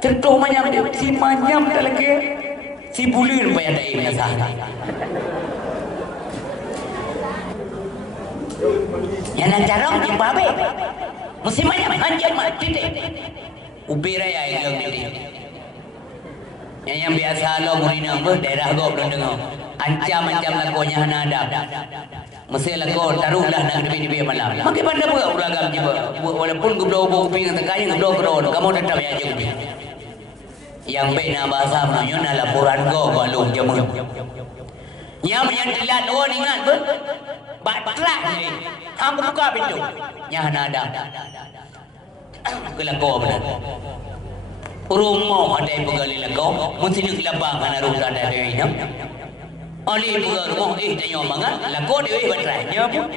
Tertuh manyam dia, si manyam dah lagi, si bulir payah dah ini sah. Yang nak jarang jumpa apa? Mesti manyam anjam mati deh. Ubi raya yang dia. Yang biasa lo murina ber daerah gop belum dengar. Ancam-ancam lakonya nada. Mesti lako taruhlah nak debi-debi malam. Makin pandai pula beragam jiba. Walaupun gebro kuping tengahnya gebro kamu tetap ya je kuping. Yang baik nak bahasa Melayu nak laporan go balung jamun. Yang telat orang ingat ber. Batlah ni. Hang buka pintu. Yang nada. Kelako benar. Rumah ada yang pegali lako. Mesti nak labang ana rumah ada dewi nya. Oleh pegang rumah tanya mangat lako dewi batrai nya pun.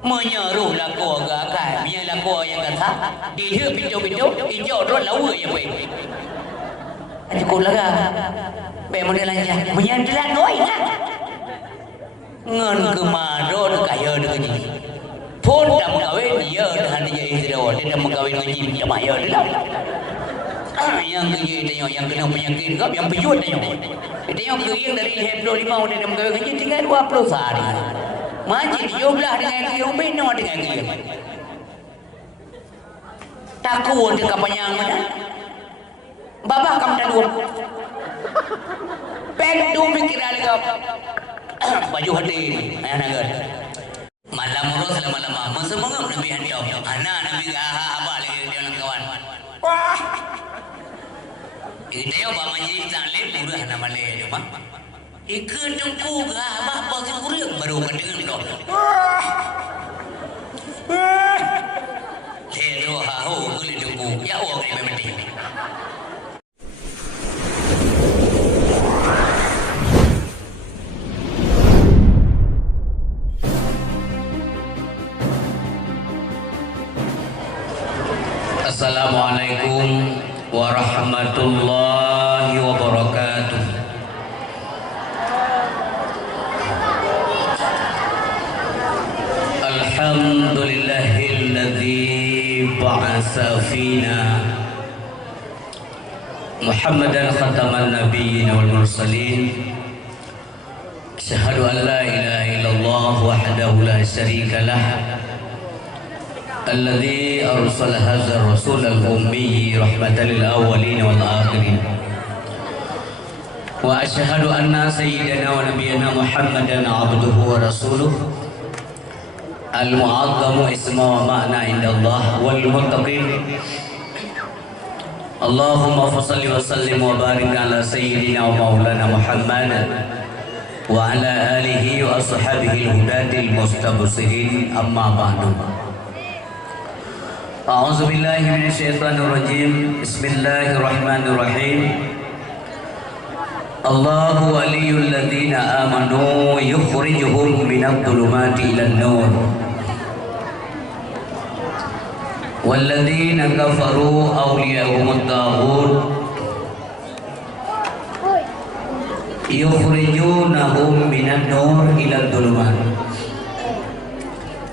Menyeruh lako agak kan. Biar lako yang kata dia pintu-pintu hijau rot lawa yang baik. Cukup lah kan. Baik model lancar. Menyandalan noi kan. Ngan kemaron kaya dengan ni. Pun dah mengkawin dia dah dia isteri dia dah mengkawin dengan ni sama ya dia. Yang kerja tengok yang kena penyakit kau yang pejut tengok. Tengok kering dari 25 dia dah mengkawin dengan ni tinggal 20 sehari. Majid 17 dengan dia beno dengan dia. Takut dia kapanyang mana? Babah kamu dah dua. Pek du pikiran kau. Baju hati anak malam urus lama-lama masa mengam Nabi handau anak Nabi apa lagi dia nak kawan wah kita yo ba majlis taklim udah nama le cuma ikut dengku ga apa tu urang baru mendengar dok Hero hau kulit dengku ya awak ni memang Assalamualaikum warahmatullahi wabarakatuh. Alhamdulillahilladzi ba'atsa fina Muhammadan khataman nabiyyin wal mursalin. Asyhadu an la ilaha illallah wahdahu la syarika lah. الذي أرسل هذا الرسول الأمي رحمة للأولين والآخرين وأشهد أن سيدنا ونبينا محمدا عبده ورسوله المعظم اسمه ومعنى عند الله والمتقين اللهم صل وسلم وبارك على سيدنا ومولانا محمد وعلى آله وأصحابه الهداة المستبصرين أما بعد أعوذ بالله من الشيطان الرجيم بسم الله الرحمن الرحيم الله ولي الذين آمنوا يخرجهم من الظلمات إلى النور والذين كفروا أولياءهم الطاغوت يخرجونهم من النور إلى الظلمات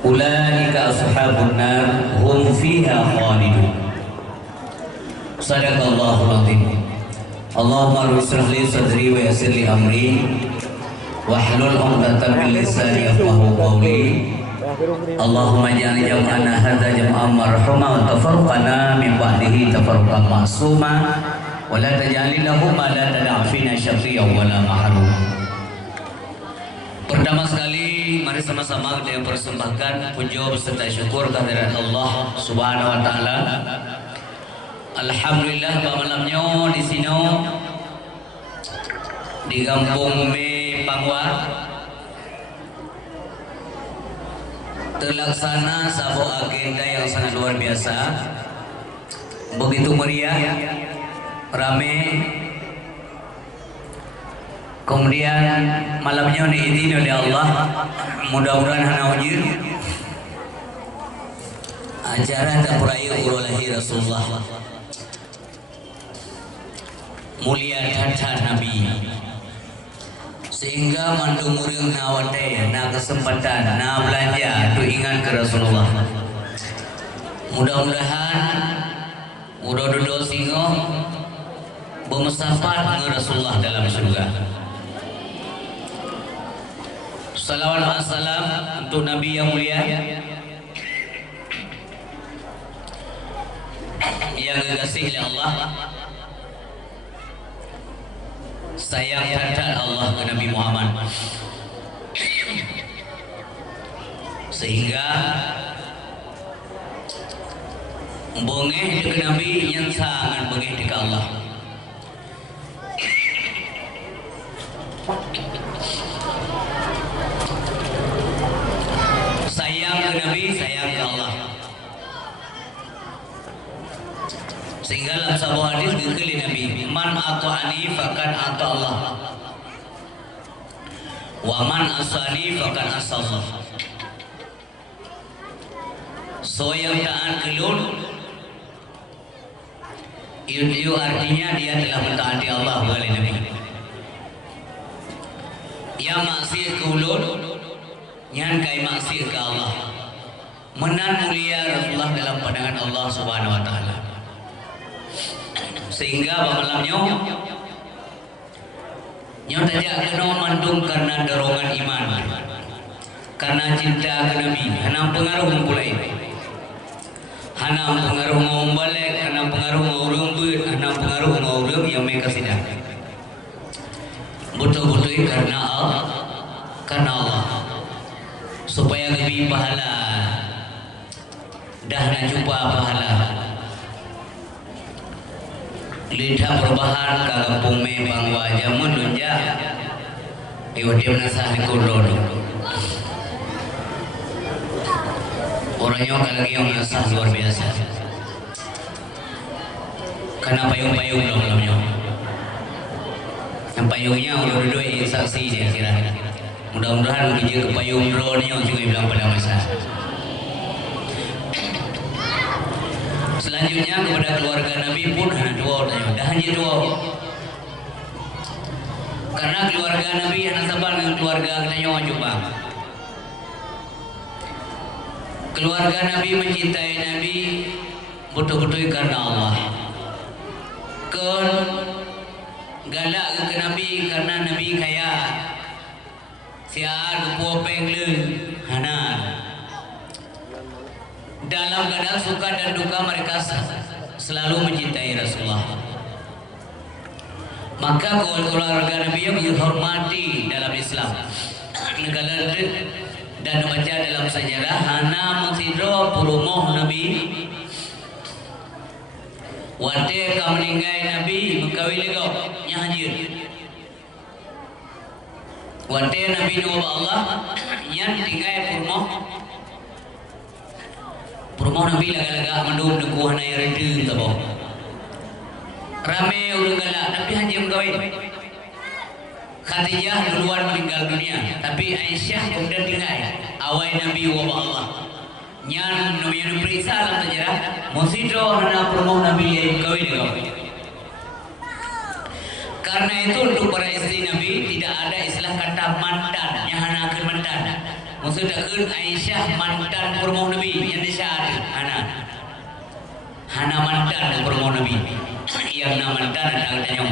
Ulaika ashabun nar hum fiha khalidun. Sadaqallahul azim. Allahumma ishrah li sadri wa yassir li amri wahlul 'uqdatam min lisani yafqahu qawli. Allahumma ij'al jam'ana hadza jam'an marhuma wa tafarraqana min ba'dihi tafarruqan ma'suma wa la taj'al lahu ma la tad'a fina syaqiyyan wa la mahrum. Pertama sekali mari sama-sama kita persembahkan puja beserta syukur kehadirat Allah Subhanahu wa taala. Alhamdulillah pada malamnya di sini di Kampung Me Pangwa terlaksana sebuah agenda yang sangat luar biasa. Begitu meriah, ramai. Kemudian malamnya diizin oleh Allah, mudah-mudahan hana ujir ajaran dan perayaan urulahi Rasulullah mulia tata Nabi sehingga mandung urang nawate na kesempatan na belanja tu ingat ke Rasulullah. Mudah-mudahan Udah duduk singo bermusafat dengan Rasulullah dalam surga. Salawat wa salam untuk Nabi yang mulia yang dikasihi oleh Allah, sayang kata Allah ke Nabi Muhammad, sehingga bengeh dengan Nabi yang sangat bengeh dengan Allah. Sayang ke Nabi, sayang ke Allah. Sehingga dalam sebuah hadis dikali Nabi, man ata'ani faqad ata Allah, wa man asani faqad asallah. So yang taat kelun itu artinya dia telah mentaati Allah oleh Nabi. Yang maksiat ke ulun yang kai maksiat ke Allah, menan mulia Rasulullah dalam pandangan Allah Subhanahu wa taala. Sehingga malamnya nyo tajak kena mandung karena dorongan iman, karena cinta ke Nabi, hana pengaruh mulai, hana pengaruh mau balik, hana pengaruh mau rumput, hana pengaruh mau rum yang mereka sidang. Betul-betul karena Allah, supaya lebih pahala, dah nak jumpa pahala. Lidah perubahan kampung memang wajah menunjuk iwadim nasah kulon orangnya lagi yang nasah luar biasa karena payung-payung belum yang payungnya udah duduk saksi saya kira mudah-mudahan kerja ke payung dronenya juga bilang pada masa. Selanjutnya kepada keluarga Nabi pun hanya dua, dah hanya dua. Karena keluarga Nabi hanya sabar dengan keluarga kita coba. Keluarga Nabi mencintai Nabi betul-betul karena Allah. Galak ke Nabi karena Nabi kaya. Siar kepo penglun hana. Dalam keadaan suka dan duka mereka selalu mencintai Rasulullah. Maka keluarga Nabi yang dihormati dalam Islam. Negara dan baca dalam sejarah hana mengsidro purumoh Nabi. Wate kau meninggal Nabi mengkawin lego nyahajir. Wate Nabi Nuh Allah yang tinggal purumoh. Rumah Nabi laga-laga mandum deku hana yang reda tabo. Ramai orang galak Nabi hanya mengkawin. Khadijah duluan meninggal dunia, tapi Aisyah kemudian tinggal. Awal Nabi wa Allah. Nyan yang periksa dalam sejarah, Musidro hana rumah Nabi yang mengkawin kau. Karena itu untuk para istri Nabi tidak ada istilah kata mantan, yang hana akan mantan. Maksudnya Aisyah mantan perempuan Nabi yang disyarat hana mantan perempuan Nabi yang nama mantan ada tanya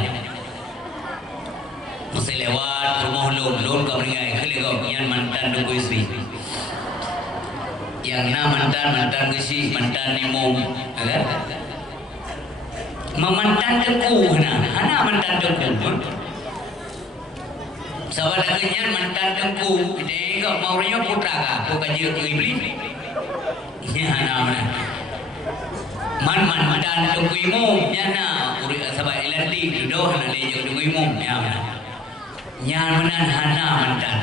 mesti lewat perempuan lon kau meninggal kau yang mantan dua istri yang nama mantan kesi mantan imam kan memantan deku hana mantan deku. Sahabat akhirnya mantan tengku, dia enggak mau raya putra kah? Bukan dia iblis. Ya nama. Mantan tengku imum, ya na. Uri sahabat ilanti, duduk hana dia tengku imum, ya na. Nyamanan hana mantan.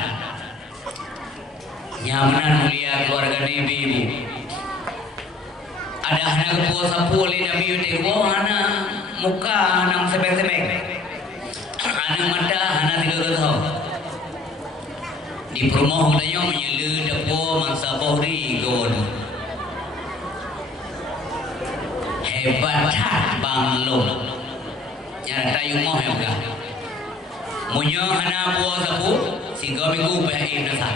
Nyamanan mulia keluarga Nabi ibu. Ada hana kepuas-puas oleh Nabi tengku hana muka hana sebek-sebek. Hana mata hana tiga tahu. Di perumahan tanya menyela depo mangsa bohri gon. Hebat bang long. Nyara tayu moh ya bukan. Munyo hana buah sapu sehingga minggu bahin nasa.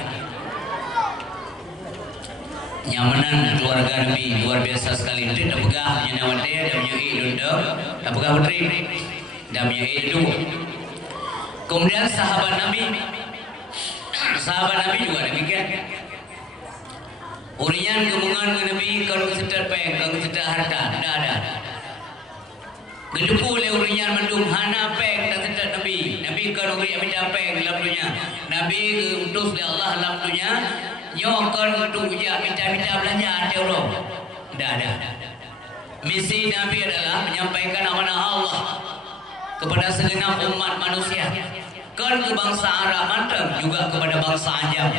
Nyamanan keluarga Nabi luar biasa sekali. Itu dah pegah nyawa dia dah menyai dunduk, dah pegah putri, dah menyai duduk. Kemudian sahabat Nabi juga demikian. Urian kemungan ke Nabi kalau sedar peng, kalau sedar harta, dah ada. Gedupu le urian mendung hana peng tak sedar Nabi. Nabi kalau urian minta peng dalam dunia. Nabi utus oleh Allah dalam dunia. Nyokon untuk minta belanja ada orang. Dah ada. Misi Nabi adalah menyampaikan amanah Allah kepada segenap umat manusia. Kan ke bangsa Arab mantap juga kepada bangsa Ajam.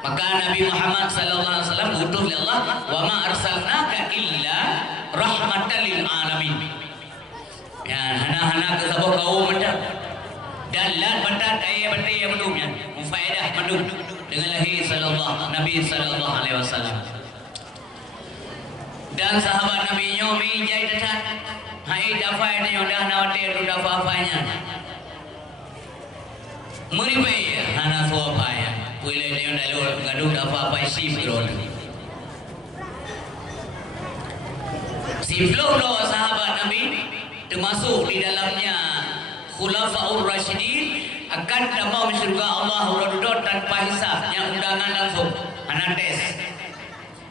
Maka Nabi Muhammad sallallahu alaihi wasallam utus oleh Allah, "Wa ma arsalnaka illa rahmatan lil alamin." Ya, hana-hana ke sebuah kaum mantap. Dalat batat ayat yang mendungnya. Mufaedah mendung dengan lahir Nabi sallallahu alaihi wasallam. Dan sahabat Nabi nyomi jai datat. Hai dafai dia dah nawate tu dafafanya. Meribai hana suapaya. Pulai dia dalu gaduh dafafai sip drone. Sifloh doa sahabat Nabi termasuk di dalamnya Khulafaur Rasyidin akan damai surga Allah Radudot tanpa hisab yang undangan langsung anates.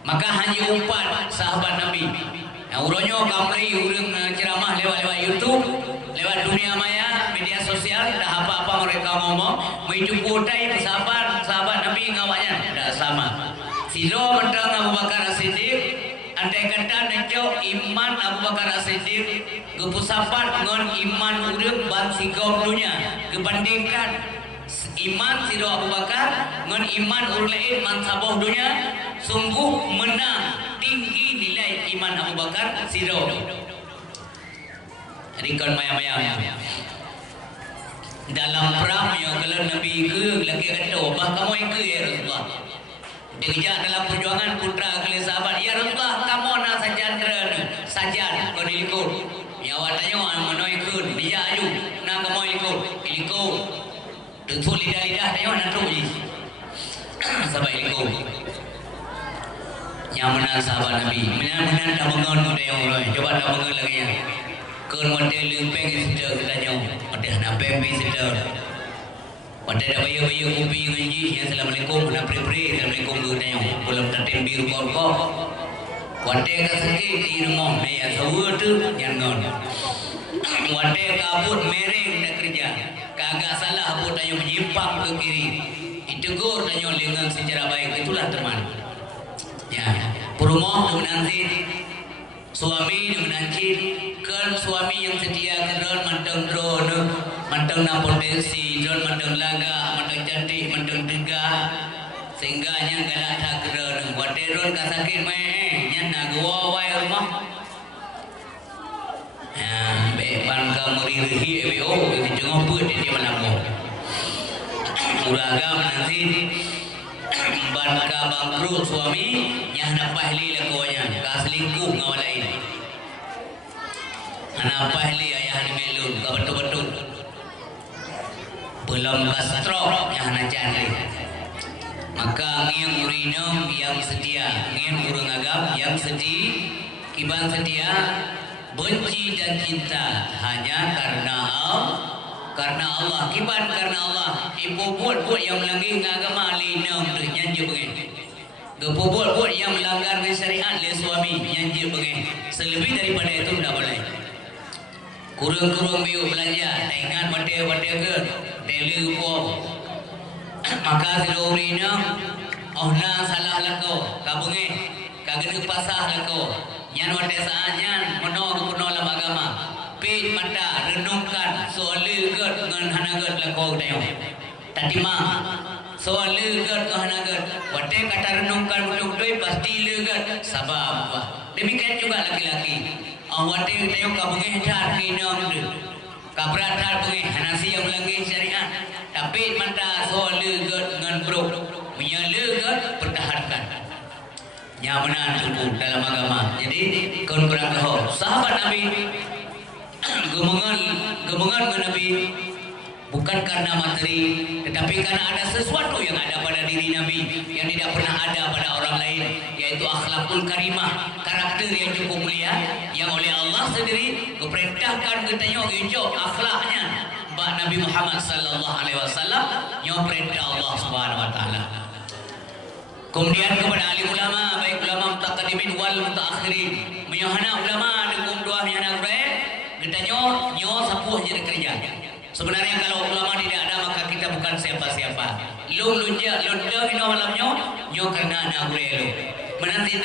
Maka hanya umpat sahabat Nabi. Yang uronyo kamri urang ceramah lewat YouTube, lewat dunia maya, media sosial, dah apa-apa mereka ngomong, menjumpai sahabat Nabi ngawaknya dah sama. Silo mentang Abu Bakar As-Siddiq, andai kata nejo iman Abu Bakar As-Siddiq kepusapat dengan iman urang ban sigom dunia kebandingkan iman Siro Abu Bakar dengan iman urang lain man saboh dunia sungguh menang tinggi nilai iman Abu Bakar Siro. Jadi kan maya-maya dalam perang yang kalau Nabi ke lagi kata bah kamu ikut ya Rasulullah. Dia kejar dalam perjuangan putra kali sahabat, ya Rasulullah kamu nak sajan kau dilikut. Ya awak tanya mana ikut, dia aju nak kamu ikut. Tentu lidah tanya nak tu je. Sahabat ikut. Yang mana sahabat Nabi, mana tak bangun tu dia orang. Coba tak bangun lagi ya. Kau model lempeng sedar tanya, model nak pempi sedar. Pada dah bayar kopi ngaji yang Assalamualaikum nak peri-peri Assalamualaikum ke tanya belum tertem biru kau wate ka sakit di rumah ya sawa tu jangan wate kabut mereng nak kerja kagak salah pun tanya menyimpang ke kiri ditegur tanya dengan secara baik itulah teman ya perumah menanti suami menanti kan suami yang setia keron manteng drone manteng na potensi drone manteng laga manteng cantik manteng tegak sehingga nya galak tak keron wate drone ka sakit meh nya na gua wai rumah ya be ban ka merihi be oh di jengok put di mana uraga menanti ban ka bangkrut suami nya na pahli lakonya ka selingkuh ngawal lain anak pahli ayah ni melun ka betul-betul belum ka stroke yang na jani maka ngiang urinum yang setia ngiang urang agam yang sedih kiban setia benci dan cinta hanya karena Allah kiban karena Allah ibu buat yang melanggar agama linum tu nyanyi begini buat yang melanggar syariat le suami nyanyi begini selebih daripada itu tidak boleh kurang-kurang biu belanja tak ingat bade ke tele ko maka silurina ohna salah lako kabunge kagene pasah lako nyan wate saanyan mono dalam agama pit mata renungkan soal legat dengan hanagat lako tayo tatima soal legat dengan hanagat wate kata renungkan betul-betul pasti legat sabab demikian juga laki-laki awate tayo kabunge tar kinam de kabrat tar bunge hanasi yang melanggar syariat tapi mata soal legat dengan bro menyalegat pertahankan nyaman tubuh dalam agama jadi kon berangkah sahabat Nabi gemengan ke Nabi Bukan karena materi, tetapi karena ada sesuatu yang ada pada diri Nabi yang tidak pernah ada pada orang lain, yaitu akhlakul karimah, karakter yang cukup mulia yang oleh Allah sendiri diperintahkan kita nyo akhlaknya Mbak Nabi Muhammad sallallahu alaihi wasallam nyo perintah Allah Subhanahu wa taala. Kemudian kepada ahli ulama, baik ulama mutaqaddimin wal mutaakhirin, menyohana ulama dengan dua nyana gue kita nyo sapuh jadi kerja. Sebenarnya kalau ulama tidak ada maka kita bukan siapa-siapa. Lung lunja lunja ino malamnya nyo karena anak gue lo. Menanti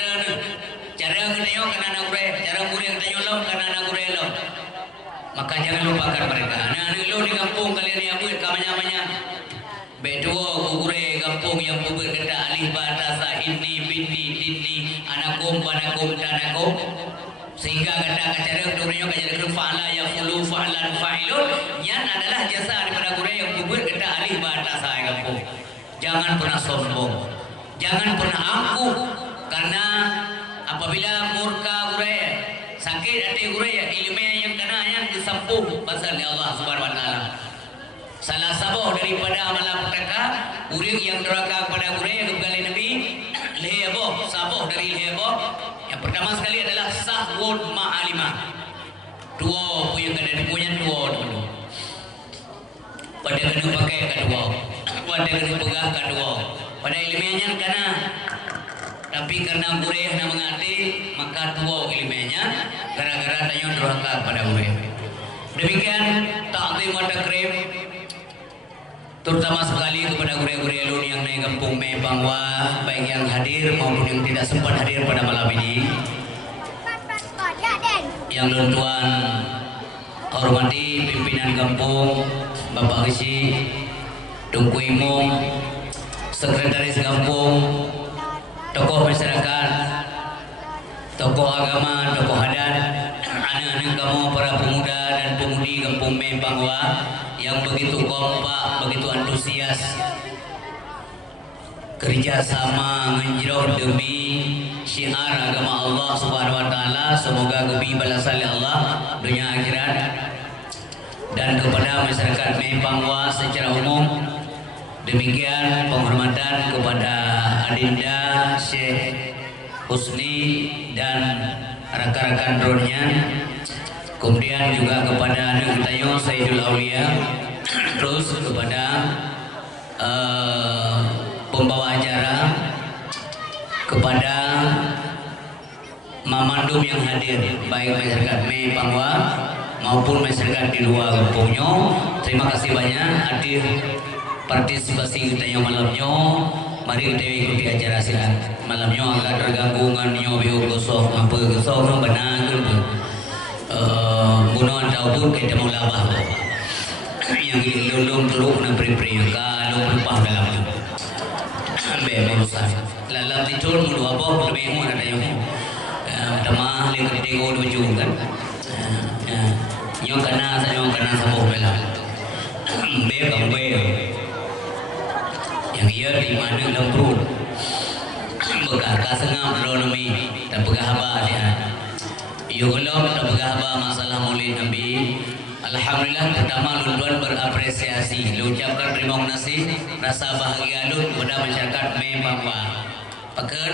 cara kita nyo karena anak gue, cara murid kita nyo lo karena anak gue lo. Maka jangan lupakan mereka. Nah, lo di kampung kalian yang buat kamanya-kamanya. Bedo gugure kampung yang bubur kata alih batasa ini binti dini anakum tanakum. Sehingga kata-kata dunia kata fa'ala yang fulu fa'lan fa'ilun yang adalah jasa daripada guru yang bubur kata alih bahasa kampung. Jangan pernah sombong, jangan pernah angkuh, karena apabila murka guru sakit hati guru ya ilmu yang kena yang disempuh pasal Allah Subhanahu wa taala. Salah satu daripada malapetaka uring yang neraka kepada guru yang kembali Nabi lehebo saboh dari lehebo. Yang pertama sekali adalah sahwun ma'alimah. Dua yang punya dua dulu. Pada kena pakai kedua, pada kena pegah kedua. Pada ilmiahnya karena tapi karena gurih nak mengerti maka dua ilmiahnya gara-gara tanya durhaka pada gurih. Demikian ta'zim wa takrim terutama sekali kepada guru-guru elun yang naik kampung Mebangwa, baik yang hadir maupun yang tidak sempat hadir pada malam ini. Yang tuan hormati pimpinan kampung Bapak Gesi, Tungku Imung, Sekretaris Kampung, tokoh masyarakat, tokoh agama, tokoh adat, anak-anak kamu para pemuda dan pemudi kampung Mebangwa yang begitu kompak, begitu antusias kerjasama menjauh demi syiar agama Allah Subhanahu wa taala. Semoga gebi balasan Allah dunia akhirat. Dan kepada masyarakat Mebangwa secara umum, demikian penghormatan kepada Adinda Syekh Husni dan rakan-rakan drone-nya. Kemudian juga kepada anak kita Sayyidul Aulia, terus kepada pembawa acara, kepada mamandum yang hadir, baik masyarakat Mebangwa maupun masyarakat di luar kampungnya. Terima kasih banyak hadir partisipasi kita yang malamnya. Mari kita ikuti acara silakan. Malamnya agak terganggu dengan nyobi gosok apa gosok benar gitu. Bunuh ataupun kita mau labah yang lulung teruk nak beri-beri kalau lupa dalam berusaha lalat tidur mulu apa lebih mana ada yang tamah lihat tengok lucu kan yang kena sama bela be yang ia di mana lembut berkata sengam ekonomi dan pegahaba dia Yukulom dan pegahaba masalah maulid Nabi. Alhamdulillah pertama Lunduan berapresiasi, ucapkan terima kasih rasa bahagia lun kepada masyarakat Mebangwa. Peker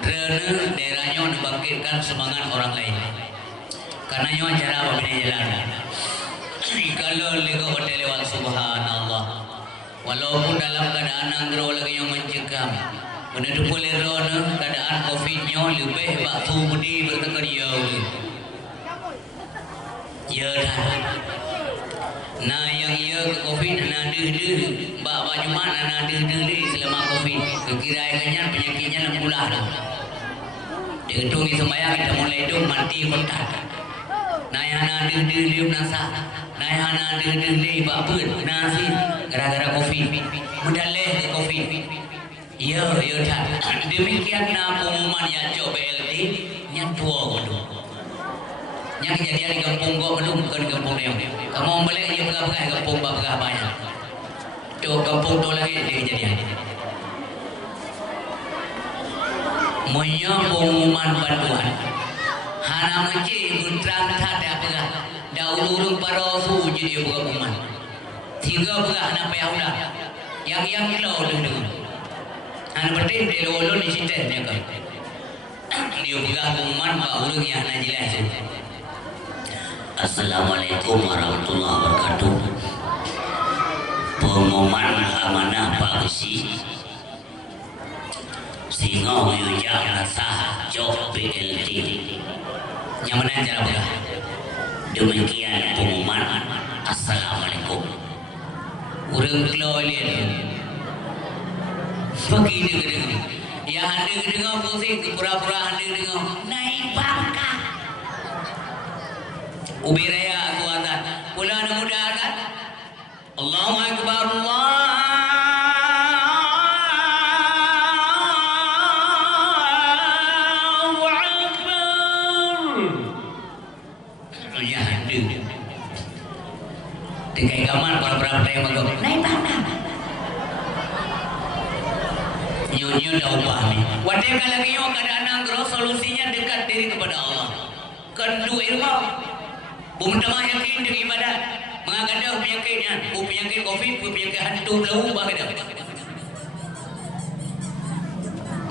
drone daerahnya membangkitkan semangat orang lain. Karena nyo acara apa bina jalan. Kalau lego hotel lewat subhanallah. Walaupun dalam keadaan anggro lagi yang mencekam. Menutup oleh drone keadaan COVID-nya lebih waktu budi bertekan ya dah. Nah yang ia COVID nak deh bak baju mana nak deh selama COVID. Kekiraan penyakitnya nak pula dah. Dia hitung sembahyang kita mulai hidup mati kontak. Nah yang nak deh nasa. Nah yang nak deh bak pun nasi gara-gara COVID. Mudaleh ke COVID. Ya dah. Demikian pengumuman yang coba BLT yang tua dulu. Yang kejadian di kampung kau belum bukan di kampung dia. Kamu balik dia pegang-pegang kampung bak banyak. Tu kampung tu lagi dia kejadian. Monya pengumuman bantuan. Hana menci buntran tak ada pegang. Dah ulung para su jadi pengumuman. Sehingga pula anak payah udah. Yang kilo dulu. Anak penting dia ulun di situ dia kan. Dia pula pengumuman pak ulun yang nak jelas. Assalamualaikum warahmatullahi wabarakatuh. Pengumuman amanah Pak Besi. Singo yujang nasah jok PLT. Yang mana cara pula? Demikian pengumuman. Assalamualaikum. Urang kelolin. Bagi dengar. Ya anda dengar pusing pura-pura anda dengar. Naik pangkat. Ubi raya kuatan. Pula anak muda kan? Allahu Akbar Allahu Akbar. Ya anda. Dekai kamar para yang magok. Naik pangkat. Nyonya dah ubah ni. Wadah kalau kau keadaan angkro solusinya dekat diri kepada Allah. Kendu ilmu. Bumtama yakin dengan ibadat. Mengagada penyakitnya, penyakit COVID, penyakit hantu belau bagada.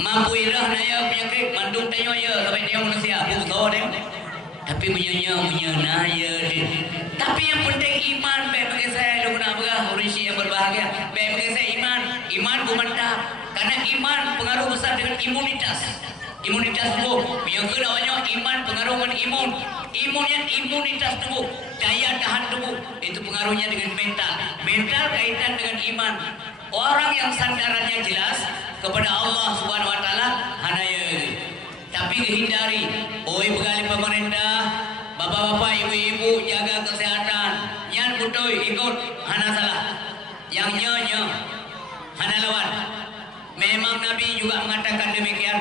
Mampu irah naya penyakit, mandung tanya ya sampai dia manusia, bukan deh. Tapi menyenya ya. Tapi yang penting iman baik bagi saya lu nak berah urisi yang berbahagia. Baik bagi saya iman mantap. Karena iman pengaruh besar dengan imunitas. Imunitas tubuh. Yang kedua iman pengaruh dengan imun. Imunitas tubuh, daya tahan tubuh itu pengaruhnya dengan mental. Mental kaitan dengan iman. Orang yang sandarannya jelas kepada Allah Subhanahu Wa Taala hanaya. Tapi hindari. Oi pegawai pemerintah, bapak-bapak, ibu-ibu jaga kesehatan. Yang betul ikut hana salah. Yang nyonya hana lawan. Memang Nabi juga mengatakan demikian.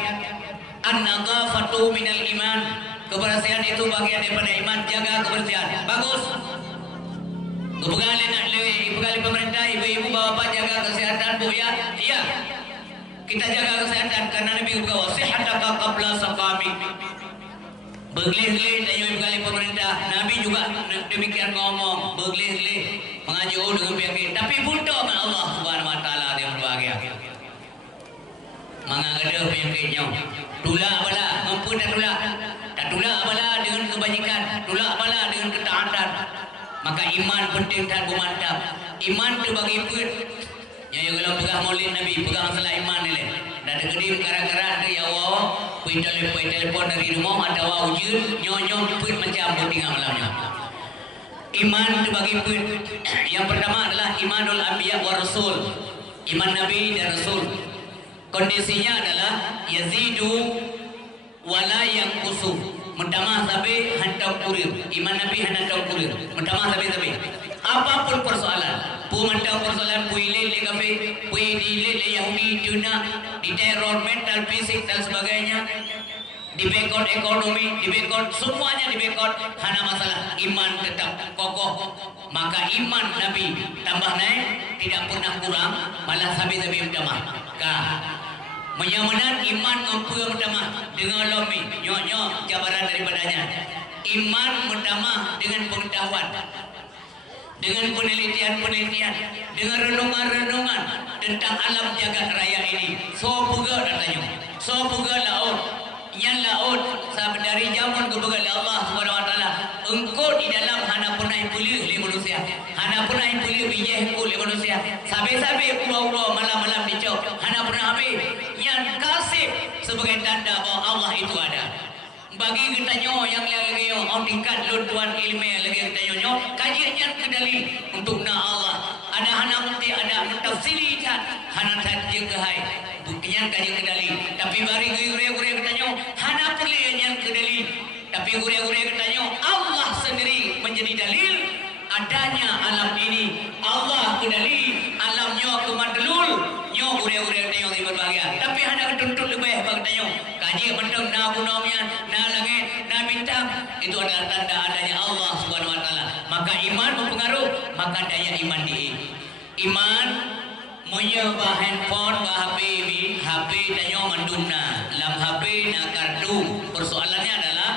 An-nadhafatu minal iman. Kebersihan itu bagian daripada iman. Jaga kebersihan. Bagus. Pegawai pemerintah, ibu-ibu, bapak jaga kesehatan bu ya. Iya. Kita jaga kesehatan karena Nabi berkata sihataka qabla saqami. Bergelih-gelih tanya pegawai pemerintah. Nabi juga demikian ngomong. Bergelih-gelih mengaji dengan penyakit. Tapi butuh dengan Allah Subhanahu Wa Taala dia berbahagia. Mengagada penyakitnya. Tulak bala, mampu dan tulak. Tak tulak bala dengan kebajikan, tulak bala dengan ketaatan. Maka iman penting dan mantap. Iman tu bagi pun. Yang kalau pegang maulid Nabi, pegang masalah iman ni le. Dah ada kedim kara-kara dari awal, pui telefon dari rumah ada wujud, nyonyong pun macam bertinggal malamnya. Iman tu bagi pun. Yang pertama adalah imanul anbiya wa rasul. Iman Nabi dan Rasul. Kondisinya adalah yazidu wala yang kusuh. Mentamah sampai hantar kurir. Iman Nabi hantar kurir. Mentamah sampai. Apapun persoalan. Pu mantau persoalan pu ilil le kafe, pu ilil le Yahudi Cina, di teror mental, fisik dan sebagainya. Di bekon ekonomi, di bekon semuanya di bekon. Hana masalah iman tetap kokoh. Maka iman Nabi tambah naik, tidak pernah kurang, malah sampai mentamah. Menyamanan iman mampu pertama dengan lomi nyok jabaran daripadanya. Iman pertama dengan pengetahuan, dengan penelitian, dengan renungan tentang alam jagat raya ini. So puga datanya, so puga laut, yang laut dari zaman kepada Allah Subhanahu Wa Taala. Engkau di dalam hana pernah pilih oleh manusia, hana pernah pilih bijih oleh manusia. Sabe-sabe ura-ura malam-malam dicok, hana pernah habis. Yang kasih sebagai tanda bahawa Allah itu ada. Bagi kita nyo yang lagi on tingkat lutuan ilmu lagi kita nyo kajian kedali untuk na Allah. Ada hana mesti ada tafsiri cat hana saja kehai. Bukannya kajian kedali. Tapi bari gure-gure kita nyo hana perlu yang kedali. Tapi gure-gure kita nyo Allah sendiri menjadi dalil adanya alam ini. Allah kedali alam nyo kemadlul. Nyo gure-gure kita nyo berbahagia. Tapi hana ketuntut lebih bagi kita nyo. Kaji betul na gunanya, na langit, na bintang. Itu adalah tanda adanya Allah Subhanahu Wa Taala. Maka iman mempengaruh, maka daya iman di. Iman menyebah handphone, HP tanya manduna, lam HP na kartu. Persoalannya adalah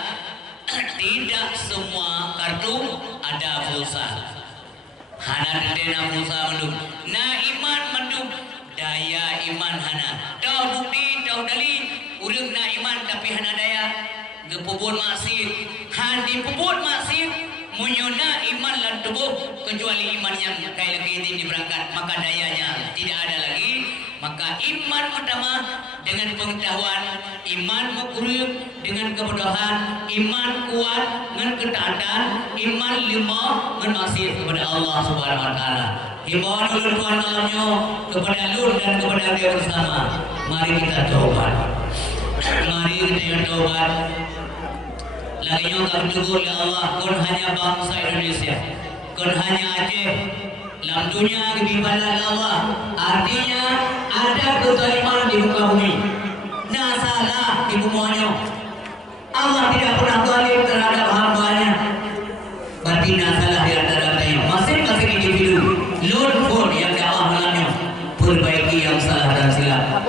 tidak semua kartu ada pulsa. Hana dena Musa mandum. Na iman mandum. Daya iman hana. Tau bukti, tau dalil. Urang na iman tapi hana daya. Gepubut maksud. Han dipubut maksud. Munyona iman lan tubuh kecuali iman yang kayak lagi ini berangkat, maka dayanya tidak ada lagi. Maka iman pertama dengan pengetahuan, iman makruf dengan kebodohan, iman kuat dengan ketaatan, iman lima dengan maksiat kepada Allah Subhanahu Wa Taala. Himbauan ulun Tuhan malamnya kepada ulun dan kepada dia bersama. Mari kita taubat. Mari kita taubat. Lagi yang kami tegur ya Allah, kon hanya bangsa Indonesia, kon hanya Aceh, dalam dunia kebimbingan Allah. Artinya ada kezaliman di muka bumi. Nah salah di bumuannya. Allah tidak pernah zalim terhadap hambanya. Berarti nah salah di antara katanya. Masing-masing individu, lord pun yang dakwah malamnya perbaiki yang salah dan silap.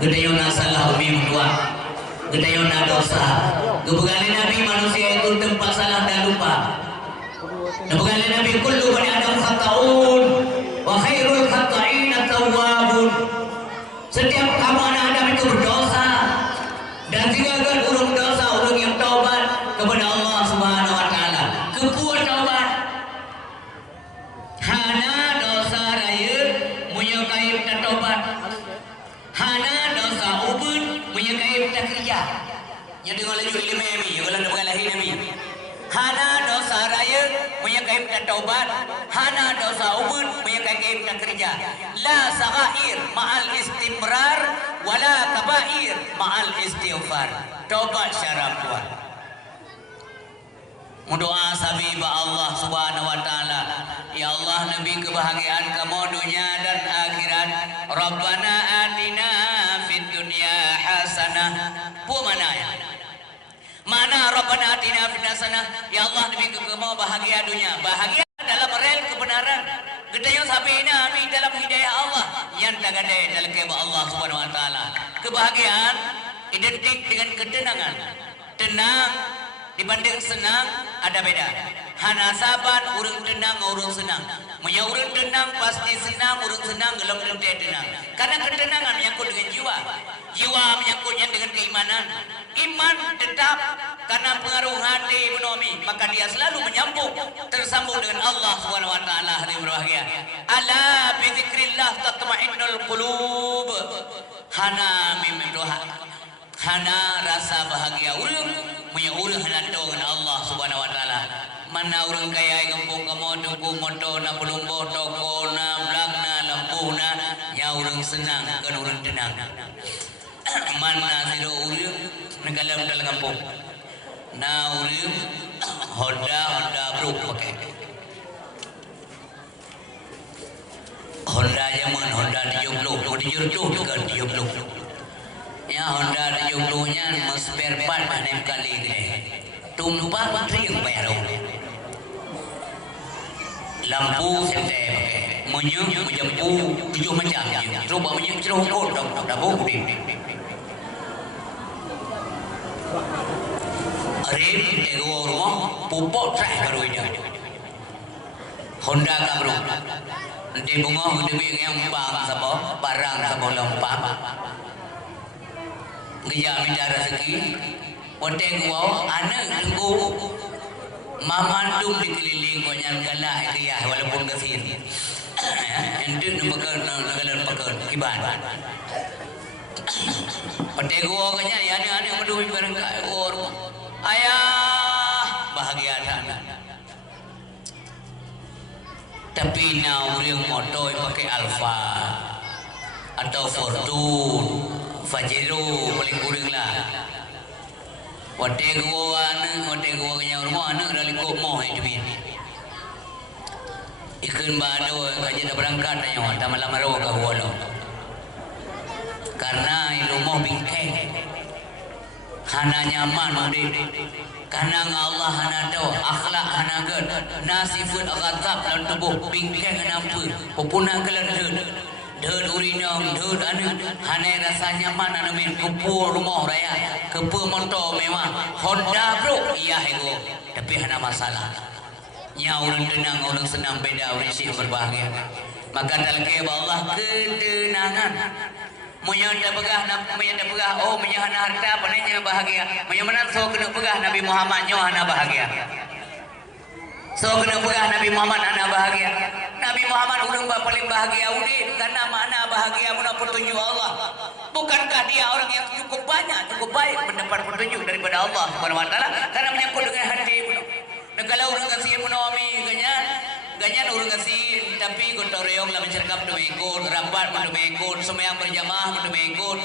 Gedayo nah salah umi mendua. Gedayo nah dosa. Kebegalan Nabi manusia itu tempat salah dan lupa. Kebegalan Nabi kullu bani Adam khata'un wa khairul khata'in at-tawwabun. Setiap kamu anak Adam itu berdosa dan jika urung dosa urung yang taubat kepada Allah Subhanahu Wa Taala. Kepuat taubat. Hana dosa raya menyukai kita taubat. Hana dosa ubud menyukai kita kerja. Yang dengar lagi ilmu ini, yang kalau nak lahir ini. Hana dosa raya menyukai kita taubat. Hana dosa ubud menyukai kita kerja. La saghair ma'al istimrar wala kabair ma'al istighfar. Taubat syarat kuat. Mendoa sabib Allah Subhanahu Wa Taala. Ya Allah, Nabi kebahagiaan kamu dunia dan akhirat. Rabbana atina fid dunya hasanah. Pu mana ya? Mana Rabbana atina fid hasanah? Ya Allah, Nabi kamu bahagia dunia. Bahagia dalam rel kebenaran. Gedayo sampai Nabi dalam hidayah Allah. Yang tak ada dalam kehendak Allah Subhanahu Wa Taala. Kebahagiaan identik dengan ketenangan. Tenang dibanding senang ada beda. Hana saban urang tenang urang senang. Munya urang tenang pasti senang, urang senang gelap gelap dia tenang. Karena ketenangan menyangkut dengan jiwa. Jiwa menyangkutnya dengan keimanan. Iman tetap karena pengaruh hati menombi, maka dia selalu menyambung tersambung dengan Allah Subhanahu Wa Taala. Hati berbahagia. Ala bi dzikrillah tatma'innul qulub. Hana mim doa. Hana rasa bahagia urang punya urang hanatu dengan Allah Subhanahu Wa Taala. Mana urang kaya kampung kamu tuku motor na pelumbo toko na blangna lampu na nya urang senang kan urang tenang. Mana siro urang nagalam dalam kampung. Na urang Honda bro pakai. Honda zaman Honda 70 kan 70. Ya Honda 70-nya spare part panen kali gede. Tumpah riang bayar. Lampu sente pakai. Menyuk menjampu 7 macam. Coba menyuk ceroh kot dah bukti. Rem ego rumah pupuk trak baru ini. Honda ka bro. Nanti bunga gede yang bang sabo barang sabo lempang. Gaya minta rezeki. Oteng gua anak tunggu mamandung dikeliling konyan galak kaya walaupun kesir. Ente nemakan nagalan pakan kiban. Oteng gua kanya ya ni menduwi barang kaya orang. Ayah bahagia anak. Tapi now yang motor pakai Alfa atau Fortune, Fajero paling kurang lah. Wate gua kanya rumah anak dari komoh itu bin. Ikan bado kaji dah berangkat ayo, dah malam maru kau bolo. Karena ilmu bingkai. Hana nyaman udah. Karena Allah hana tahu akhlak hana gad. Nasifut agatap dan tubuh bingkai kenapa? Popuna kelentur. Dud urinong, dud anu, hana rasa nyaman anu min kupu rumah raya, kupu motor memang Honda bro, iya ego, tapi hana masalah. nya orang tenang orang senang beda orang syik berbahagia. Maka talqi Allah ketenangan. Munyo dah pegah oh munyo hana harta panenya bahagia. Munyo menan so kena pegah Nabi Muhammad nyo hana bahagia. So kena pegah Nabi Muhammad hana bahagia. Nabi Muhammad urang paling bahagia udin karena mana bahagia mun petunjuk Allah. Bukankah dia orang yang cukup banyak, cukup baik mendapat petunjuk daripada Allah Subhanahu wa taala karena menyangkut dengan hati. Dan kalau orang kasih menawami ganyan orang kasih tapi gotong royong lah mencerkap tu mengikut, rapat tu mengikut, sembahyang berjamaah tu mengikut,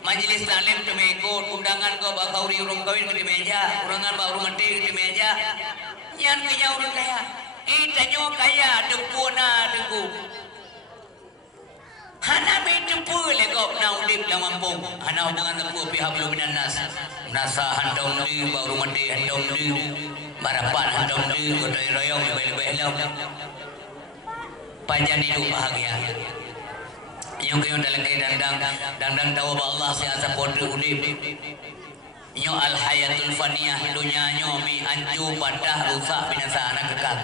majlis taklim tu mengikut, undangan kau bakau uri urung kawin di meja, urangan baru mati di meja. Yan kaya orang kaya, tanyo kaya depuna deku. Hana betempu legop na udip lang mampung. Hana hubungan tempu pihak belum nas. Nasa handong di baru mati handong di. Barapan handong di gotong royong lebih-lebih lau. Panjang hidup bahagia. Yung kayo dalagay dandang tawa ba Allah siya sa podre udip. Nyo al hayatul faniyah dunia nyo mi anju patah rusak binasa anak kekal.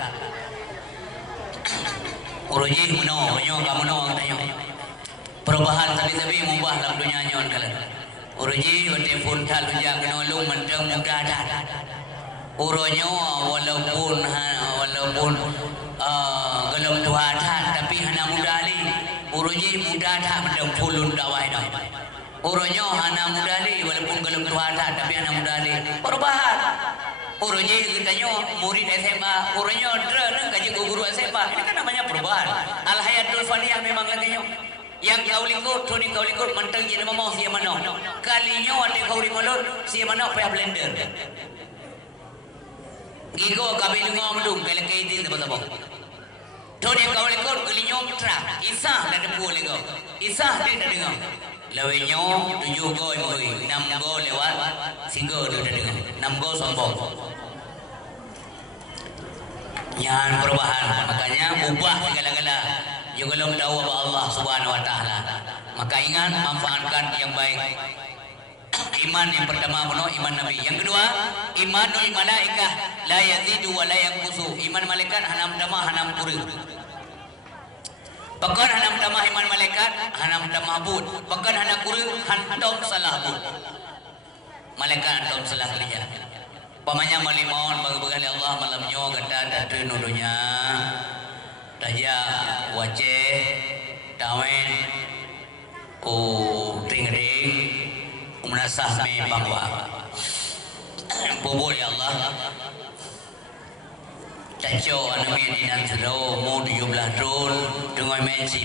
Uruji muno nyo kamu no ang tayo. Perubahan sabi-sabi mubah dalam dunia nyo kalian. Uruji wate pun tal ujak nolong menteng muda dah. Uronyo walaupun gelem Tuhan tapi hana muda li. Uruji muda dah menteng pulun dawai dah. Uronyo hana muda li walaupun gelem Tuhan tapi hana muda li. Perubahan. Uruji katanya murid SMA, uronyo dren gaji guru SMA. Ini kan namanya perubahan. Al hayatul faniyah memang laginya. Yang kau likut menteng jadi mau siapa mana? Kalinya ada kau ringolor siapa mana payah blender. Gigo kabil ngomong kalau kau ini sebab. Tony kau likut kalinya truk, isah dan depu lego, isah dia dah dengar. Lawinyo 7 go moi, 6 go lewat, singo dia dah dengar, 6 go sombong. Yang perubahan, makanya ubah segala-gala. Juga belum tahu apa Allah Subhanahu wa taala. Maka ingat manfaatkan yang baik. Iman yang pertama benar iman Nabi. Yang kedua, imanul malaikah la yazidu wa la yanqusu. Iman malaikat hanam tamah hanam kurang. Pakan hanam tamah iman malaikat hanam tamah bud. Pakan hanam kurang hantam salah bud. Malaikat hantam salah kerja. Pamanya malimon bagi Allah malamnya kata datu nudunya. Raja wajah tawen ring menasah me bangwa bobol ya Allah caco anu mi dinan sero mau 17 drone dengan mensi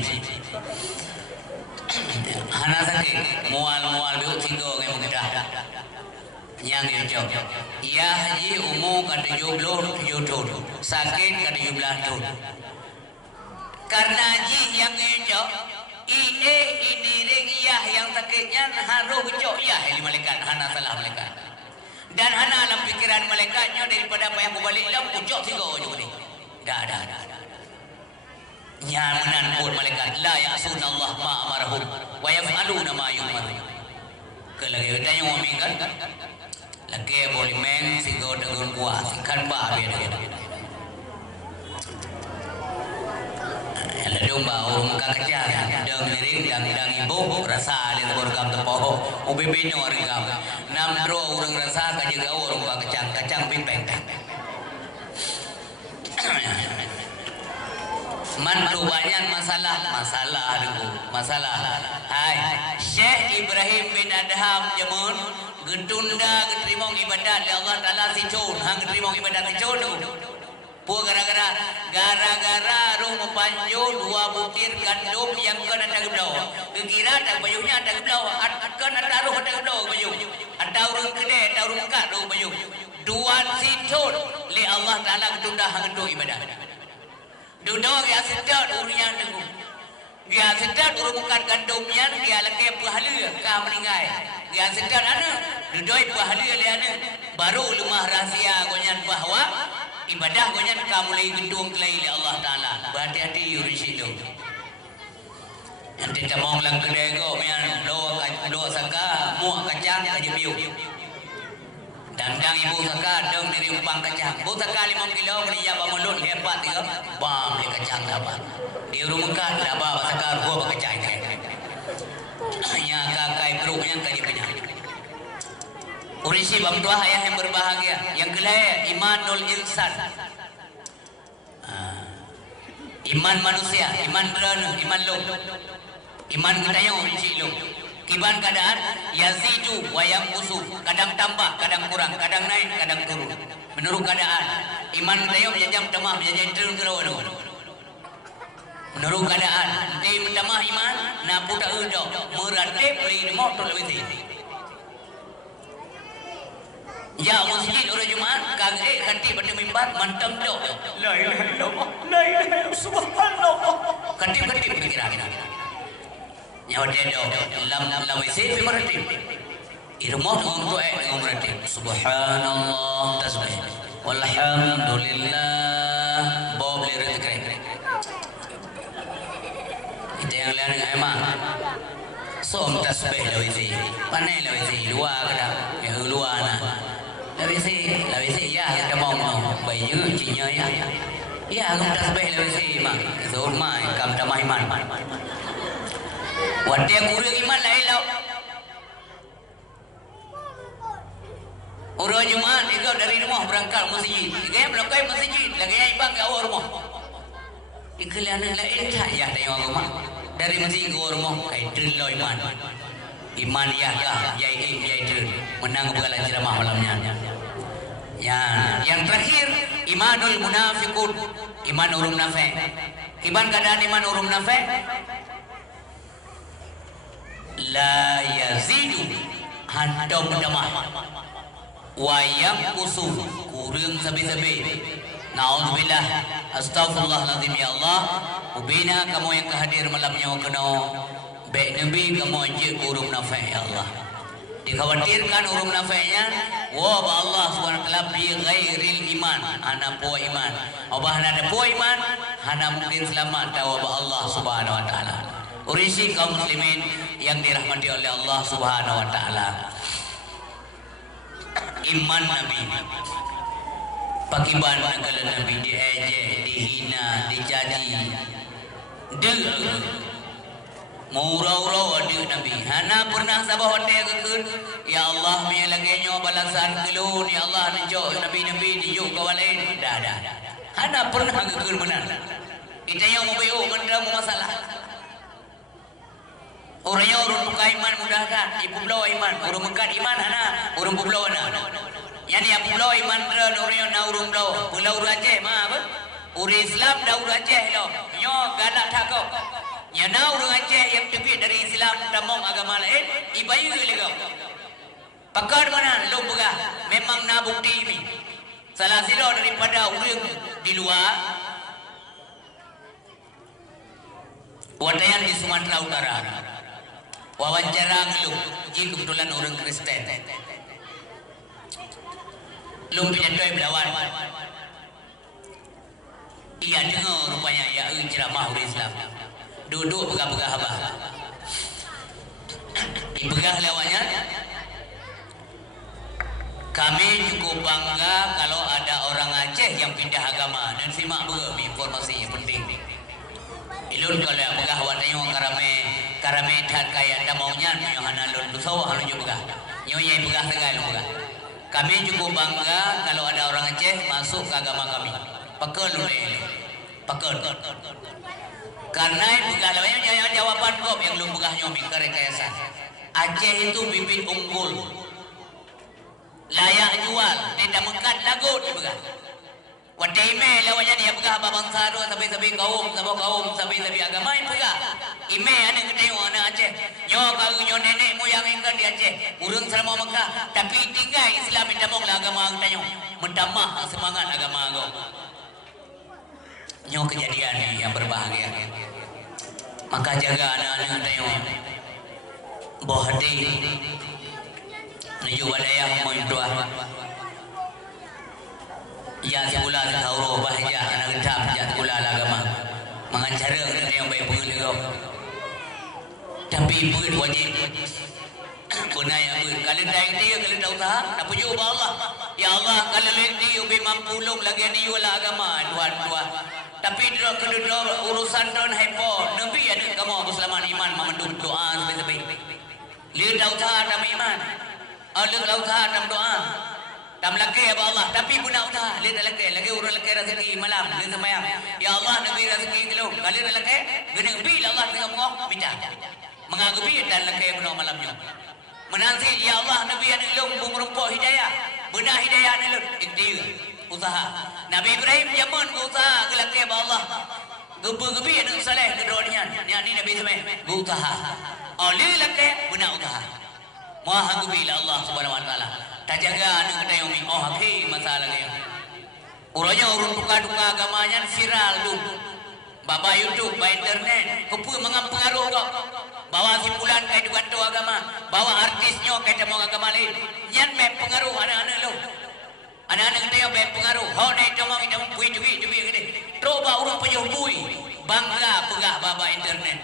hana sakit mual biu tigo ngai mungkin yang dia iya haji umum kata 70 sakit kata 17 drone. Karena ji yang ngejo ini ring yah yang sakitnya haruh cok yah di malaikat hana salah malaikat dan hana dalam pikiran malaikatnya daripada apa yang berbalik dalam pucuk tiga juga ni dah nyamanan pun malaikat la ya'sun Allah ma amarahum wa yaf'aluna ma yu'mar kelagi kita yang ngomong kan lagi boleh meng tiga dengan kuah kan bah biar Lalu orang kacang, dang liring, dang ibu, rasa lihat orang tepoh, ubibino orang namdro orang rasa kajaga orang kacang pimpeng. Mantu banyak masalah. Hai, Syekh Ibrahim bin Adham jamun getunda geterima ibadat Allah Taala sicun, hang geterima ibadat sicun. Puh gara-gara rung panju 2 butir gandum yang kena tak geblau. Kira tak bayunya tak geblau. Kena taruh tak geblau bayu. Atau rung gede, atau rung kat rung bayu. 2 situn li Allah Taala ketunda handu ibadah. Duduk ya sedap urian dengu. Dia sedap urungkan gandumnya dia lagi pahala ka meninggal. Dia sedap ana duduk pahala li ana. Baru lemah rahsia gonyan bahwa ibadah gonyan ka mulai gendung kelai li Allah Taala. Berhati-hati yurisido. Nanti tamong lang kedai go mian do saka muak kacang ka jebiu. Dandang ibu saka dong dari umpang kacang. Bu saka 5 kilo beli ya mulut hebat tiga. Bam beli kacang dapat. Di rumah kan dapat saka gua kacang. Hanya kakai perutnya kali punya. Urisi bang tua ayah yang berbahagia. Yang kelaya imanul insan. Iman manusia, iman drana, iman lo. Iman kita yang urisi lo. Kiban keadaan yazidu wa yanqusu, kadang tambah, kadang kurang, kadang naik, kadang turun. Menurut keadaan, iman tayo menjajam tamah, menjajam turun terus. Menurut keadaan, di tamah iman, na puta udo, meratip li motor lebih. Ya masjid orang Jumaat kagak kanti pada mimbar mantam dok. La ilaha illallah, la ilaha illallah, subhanallah. Kanti pikiran. Nyawa dia dok, lam wisi merati. Irmah untuk merati. Subhanallah tasbih. Walhamdulillah. Bawa beli rezeki. Kita yang lain emang. Som tasbih la wisi. Panai la wisi luar kada. Ya luar nah. La wisi ya kita mau bayu cinya ya. Ya kam tasbih la wisi mah. Surma kam tamah iman. Wadah guru iman lain lau. Orang Jumaat itu dari rumah berangkat masjid. Dia berangkat masjid, lagi ibang ke awal rumah. Ikhlanan lain saya tengok rumah. Dari masjid ke rumah, kait lau iman. Iman ya, menang bekalan ceramah malamnya. Yang terakhir, imanul munafiqun, iman urung nafek. Iman keadaan iman urung nafek. La yazidu handau damah wayang kusuh kurang sabi-sabi. Na'udzubillah, astaghfirullahaladzim ya Allah. Ubina kamu yang kehadir malamnya kena baik Nabi kamu anjir urung nafai ya Allah. Dikhawatirkan urung nafainya wa Allah SWT bi ghairil iman, hana po iman. Obah hana po iman, hana mungkin selamat wa Allah Subhanahu wa taala. Urisi kaum muslimin yang dirahmati oleh Allah Subhanahu wa taala. Iman Nabi. Pakiban negara Nabi diejek, dihina, dicaci. Murau-rau ada Nabi. Hana pernah sabah hotel kekun. Ya Allah punya lagi nyo balasan kelun. Ya Allah nunjuk Nabi-Nabi dijuk kawan lain. Dah. Hana pernah kekun benar. Kita yang mau bayu mendera masalah. Orangnya orang buka iman mudahkan, ibu belau iman, orang mekat iman hana, orang belau hana. Yang dia belau iman terus orang na orang belau Aceh mah apa? Orang Islam dah orang Aceh lo, nyo galak takok. Yang na orang Aceh yang tepi dari Islam tamong agama lain, ibayu lego. Pakar mana lo buka? Memang na bukti ini. Salah silo daripada orang di luar. Wadayan di Sumatera Utara. Wawancara lu, jika kebetulan orang Kristen. Lu pindah belawan. Ia dengar rupanya ya ceramah orang Islam. Duduk pegah-pegah abah. Dipegah lawannya. Kami cukup bangga kalau ada orang Aceh yang pindah agama dan simak berapa informasi yang penting. Ilun kalau pegah watanya karame tat kaya damaunya Yohana lun tu sawah lu juga. Nyonya pegah tegal juga. Kami cukup bangga kalau ada orang Aceh masuk ke agama kami. Pekel lu le. Pekel. Karena pegah lawannya jawaban kau yang lu pegah nyomi kerekayasa. Aceh itu bibit unggul. Layak jual, tidak mekat lagu di pegah. Wadai ime lawannya dia pegah bangsa dua sabi-sabi kaum sabi-sabi agama itu pegah. Ime ada ketemu anak Aceh. Nyo kalau nyo nenek moyang engkau di Aceh, urung selama Mekah, tapi tinggal Islam tidak mau agama kita nyo. Mentamah semangat agama kau. Nyo kejadian ini yang berbahagia. Maka jaga anak-anak kita nyo. Bohati. Menuju wadayah moyang ya sekolah tahu bahagia anak gentam ya sekolah agama mengacara kita yang baik pun juga tapi pun wajib Pernah ya ber. Kalau dah dia kalau dah usaha, nak pujuk Allah. Ya Allah, kalau dia ubi mampu long lagi ni wala agama Tuhan. Tapi dia kedua urusan don hepo. Nabi ada kamu Abu Selamat iman memandung doa sampai-sampai. Dia dah usaha dalam iman. Dia dah usaha dalam doa. Tak melaki apa Allah. Tapi pun nak usaha. Dia dah laki urut laki rezeki malam. Dia sembahyang. Ya Allah, Nabi rezeki kelong. Kalau dia dah laki, kena bil Allah dengan mengoh minta. Mengagupi dan laki benar malamnya. Menanti ya Allah Nabi yang elong bungrempok hidayah. Benar hidayah ni elong. Ikhtiar. Usaha. Nabi Ibrahim zaman usaha ke laki apa Allah. Gebi-gebi anak saleh kedua-duanya. Yang ni Nabi semai. Usaha. Oleh laki benar usaha. Maha gebi Allah Subhanahu Wa Taala. Tak jaga anak kita yang hakim masalah dia. Urangnya urut duka-duka agamanya viral tu. Baba YouTube, ba internet, kepu mengapengaruh kok. Bawa simpulan kait bantu agama, bawa artisnya kait mau agama lain. Nyan me pengaruh anak-anak lu. Anak-anak kita yang me pengaruh. Hau naik cuma kita bui gede. Coba urang pejuh bui. Bangga pegah baba internet.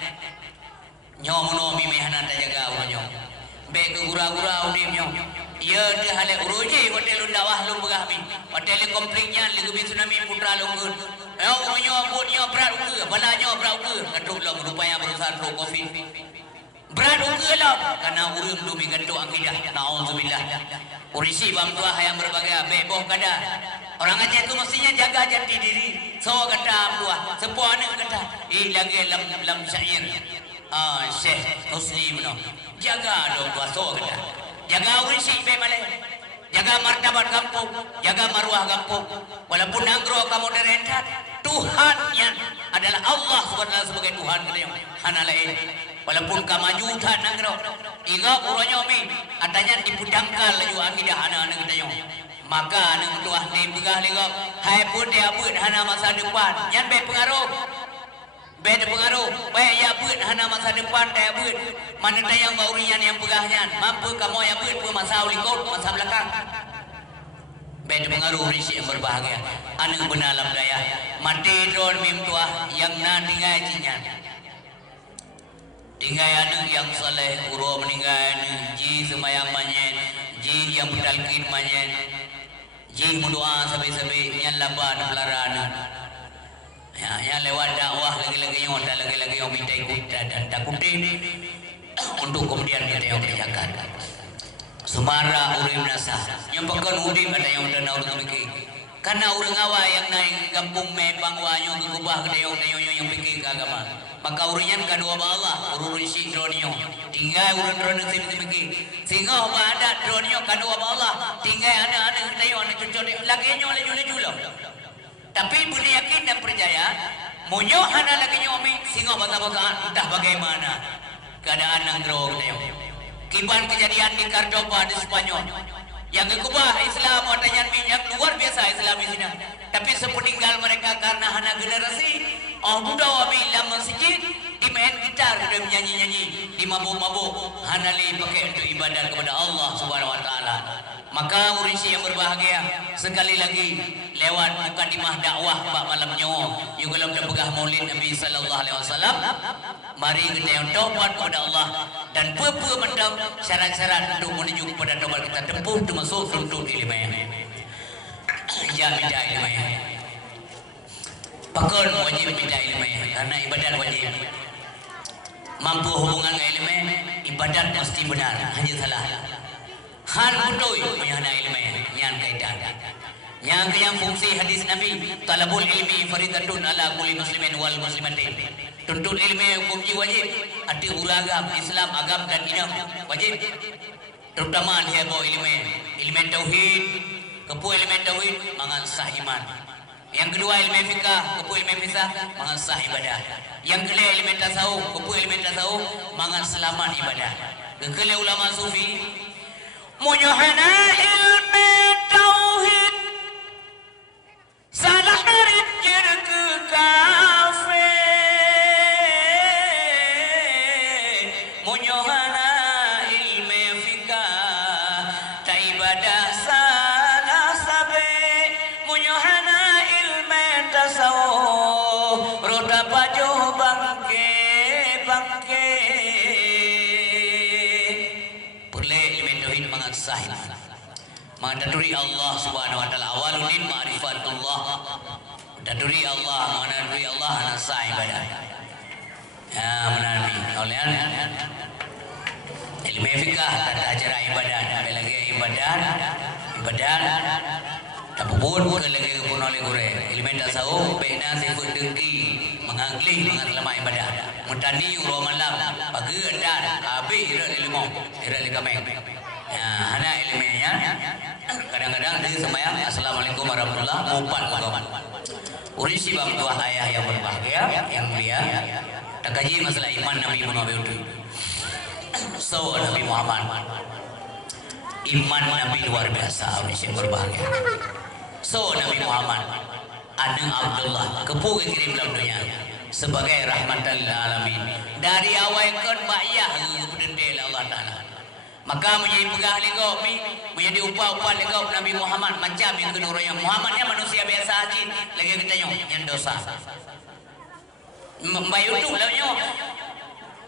Nyo mono mi mehana ta jaga urangnya. Be ke gura-gura udimnya. Ya dia hale uruji hotel undawah lu begah mi. Hotel kompleknya ligu bi tsunami putra lunggun. Nyo buatnya berat uke, balanya berat uke. Gaduh lah rupanya berusaha pro kopi. Berat uke lah. Karena urung dumi gaduh akidah. Na'udzubillah. Urisi bang tua yang berbagai beboh kada. Orang Aceh tu mestinya jaga jati diri. So kata buah, sepuh anak kata. Lagi lam syair. Syekh Muslim no. Jaga dong tua so kata. Jaga urisi be malay. Jaga martabat kampung, jaga marwah kampung. Walaupun angro kamu derentat, Tuhan yang adalah Allah SWT sebagai Tuhan kita yang hana lain. Walaupun kamajutan angro, iga uranya mi adanya dipudangkal laju akidah hana kita yang. Maka nang tuah ni begah lego, hai pun dia pun hana masa depan. Yang be pengaruh. Beda pengaruh, baik ya pun hana masa depan dia pun. Mana yang baurian yang pegahnya, mampu kamu ya pun masa ulikot, masa belakang. Beda pengaruh risik yang berbahagia. Anak benalam daya, mati drone mim tuah yang nan tinggal cinya. Tinggal anak yang soleh, uro meninggal ji semayang manyen, ji yang bertalqin manyen, ji mendoa sampai-sampai yang laban pelaran. Ya lewat dakwah lagi-lagi yang ada lagi-lagi yang minta ikut dan takutin untuk kemudian dia yang kerjakan. Semara urim nasa, yang pekan urim ada yang udah naur memikir. Karena orang awal yang naik kampung mebang wanyo kegubah kedayong yang pikir agama. Maka urinya kedua Allah, urun si dronio. Tinggal urun dronio mikir. Sehingga ada dronio kedua Allah. Tinggal anak-anak kedayong anak cucu lagi nyole jula. Tapi budi yakin dan percaya munyo hana lagi nyomi singo bata-bata entah bagaimana keadaan nang drog dia. Kiban kejadian di Cordoba di Spanyol yang kekubah Islam adanya yang luar biasa Islam di sini. Tapi sepeninggal mereka karena hana generasi budak dalam masjid di main gitar dan menyanyi-nyanyi di mabuk-mabuk hana li pakai untuk ibadat kepada Allah Subhanahu Wa Taala. Maka urisi yang berbahagia sekali lagi lewat mukadimah dakwah bab malam nyawa juga dalam pegah Maulid Nabi sallallahu alaihi wasallam. Mari kita yang taubat kepada Allah dan pepe mendam syarat-syarat untuk menuju kepada taubat kita tempuh termasuk untuk ilmu. Ya bidai ilmu. Pakon wajib bidai ilmu karena ibadat wajib. Mampu hubungan dengan ilmu, ibadat mesti benar, hanya salah. Han putoi punya ilmu yang kaitan. Yang fungsi hadis Nabi, talabul ilmi faridatun ala kulli muslimin wal muslimatin. Tuntut ilmu hukum wajib. Ada uragam Islam agam dan inam wajib. Terutama dia bawa ilmu tauhid, kepu ilmu tauhid mangan sah iman. Yang kedua ilmu fikah, kepu ilmu fikah mangan sah ibadah. Yang kedua ilmu tasawuf, kepu ilmu tasawuf mangan selamat ibadah. Kekele ulama sufi munyohana ilmu tauhid salah rijir ke kafe munyohana ilmu fikah ta ibadah salah sabe munyohana ilmu tasawuf roda pajo bangke boleh Mengaduri Allah Subhanahu wa taala awaludin ma'rifatullah. Taduri Allah, menaduri Allah nasa ibadah. Ya menaduri. Oleh ilmu fikih tata cara ibadah, lagi ibadah tapupun ke lagi pun oleh gure. Ilmu tasawuf bina sifat dengki, mengagli mengatlamai ibadah. Mutani uro malam, pagi dan habis ilmu, kameng. Ya, hana ilmunya. Kadang-kadang dia semayang assalamualaikum warahmatullahi wabarakatuh. Urisi bang tua ayah yang berbahagia, yang mulia. Tak kaji masalah iman Nabi Muhammad. So Nabi Muhammad, iman Nabi luar biasa. Urisi yang berbahagia. So Nabi Muhammad, Adeng Abdullah kepu kirim dalam dunia sebagai rahmatan lil alamin. Dari awal kan bayah kepada Allah Taala. Maka menjadi pegah legok menjadi upah-upah legok Nabi Muhammad macam yang kedua yang Muhammadnya manusia biasa haji lagi kita yang dosa. Bayu tu lah nyo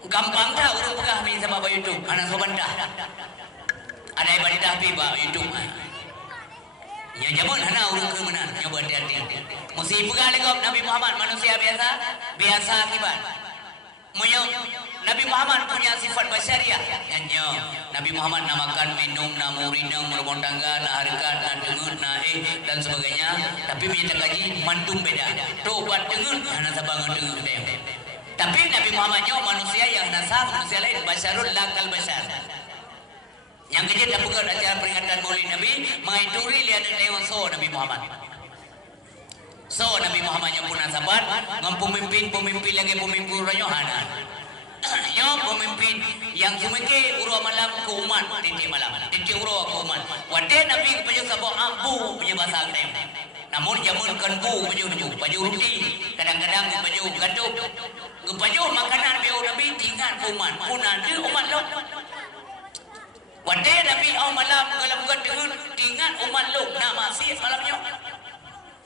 gampang dah urut pegah ni sama bayu tu anak sebentar. Ada ibadah tapi bayu tu. Ya jamun hana urut ke mana nyoba hati-hati. Mesti pegah legok Nabi Muhammad manusia biasa akibat. Moyo Nabi Muhammad punya sifat basyariah. Yanyo Nabi Muhammad namakan minum, namurina, merumah tangga, na harkat, na dengut, na dan sebagainya. Tapi menyatakan kaji mantum beda. Tobat dengut, hana sabang dengut dem. Tapi Nabi Muhammadnya manusia yang nasab, manusia lain basyarul lakal basyar. Yang kejadian bukan acara peringatan Maulid Nabi, mengituri lihat dewa Nabi Muhammad. So Nabi Muhammad yang pun sahabat dengan pemimpin lagi pemimpin Yohanan. Yang pemimpin yang semeke urus malam ke umat titik malam. Titik urus ke umat. Wadah Nabi kepada sahabat ambu punya bahasa Arab. Namun jamun kan baju roti. Kadang-kadang baju gandum. Baju makanan biar Nabi tinggal ke umat. Pun ada umat lo. Wadah Nabi malam kalau bukan dengan tinggal umat lo. Nak masih malamnya.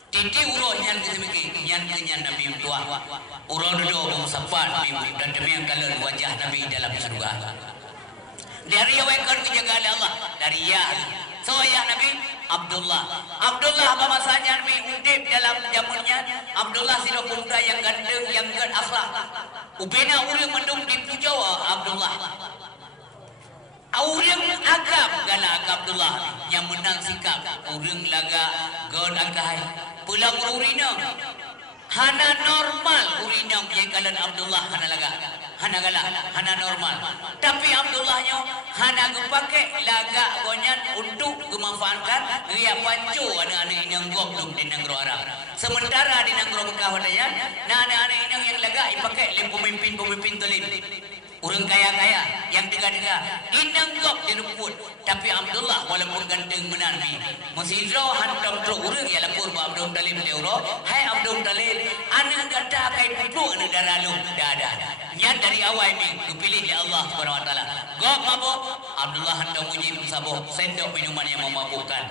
Titi uroh yang kesemiki yang Nabi tua uroh duduk mengusapan dan demikian kalian wajah Nabi dalam surga dari awakan kejagaan Allah dari ya so ya Nabi Abdullah apa masanya Nabi undip dalam zamannya Abdullah sila pemuda yang gandeng yang berakhlak ubena urang mendung di Pujawa Abdullah Orang agam gala Abdullah yang menang sikap orang laga god agai pulang urina hana normal urina punya kalan Abdullah hana laga hana gala hana normal tapi Abdullahnya hana pakai laga gonyan untuk memanfaatkan ria pancu anak-anak yang goblok di negeri Arab sementara di negeri Mekah wadanya anak-anak yang laga dipakai oleh pemimpin tolim orang kaya-kaya yang dega-dega dinanggap direput tapi Abdullah walaupun gandeng menarbi musidro hantam tro urang ya lapor ba Abdul Talib leuro hai Abdul Talib anak gada kai putu anak daralu dada nya dari awal ni dipilih ya Allah Subhanahu wa taala gok mabuk Abdullah hantam uji sabuk sendok minuman yang memabukkan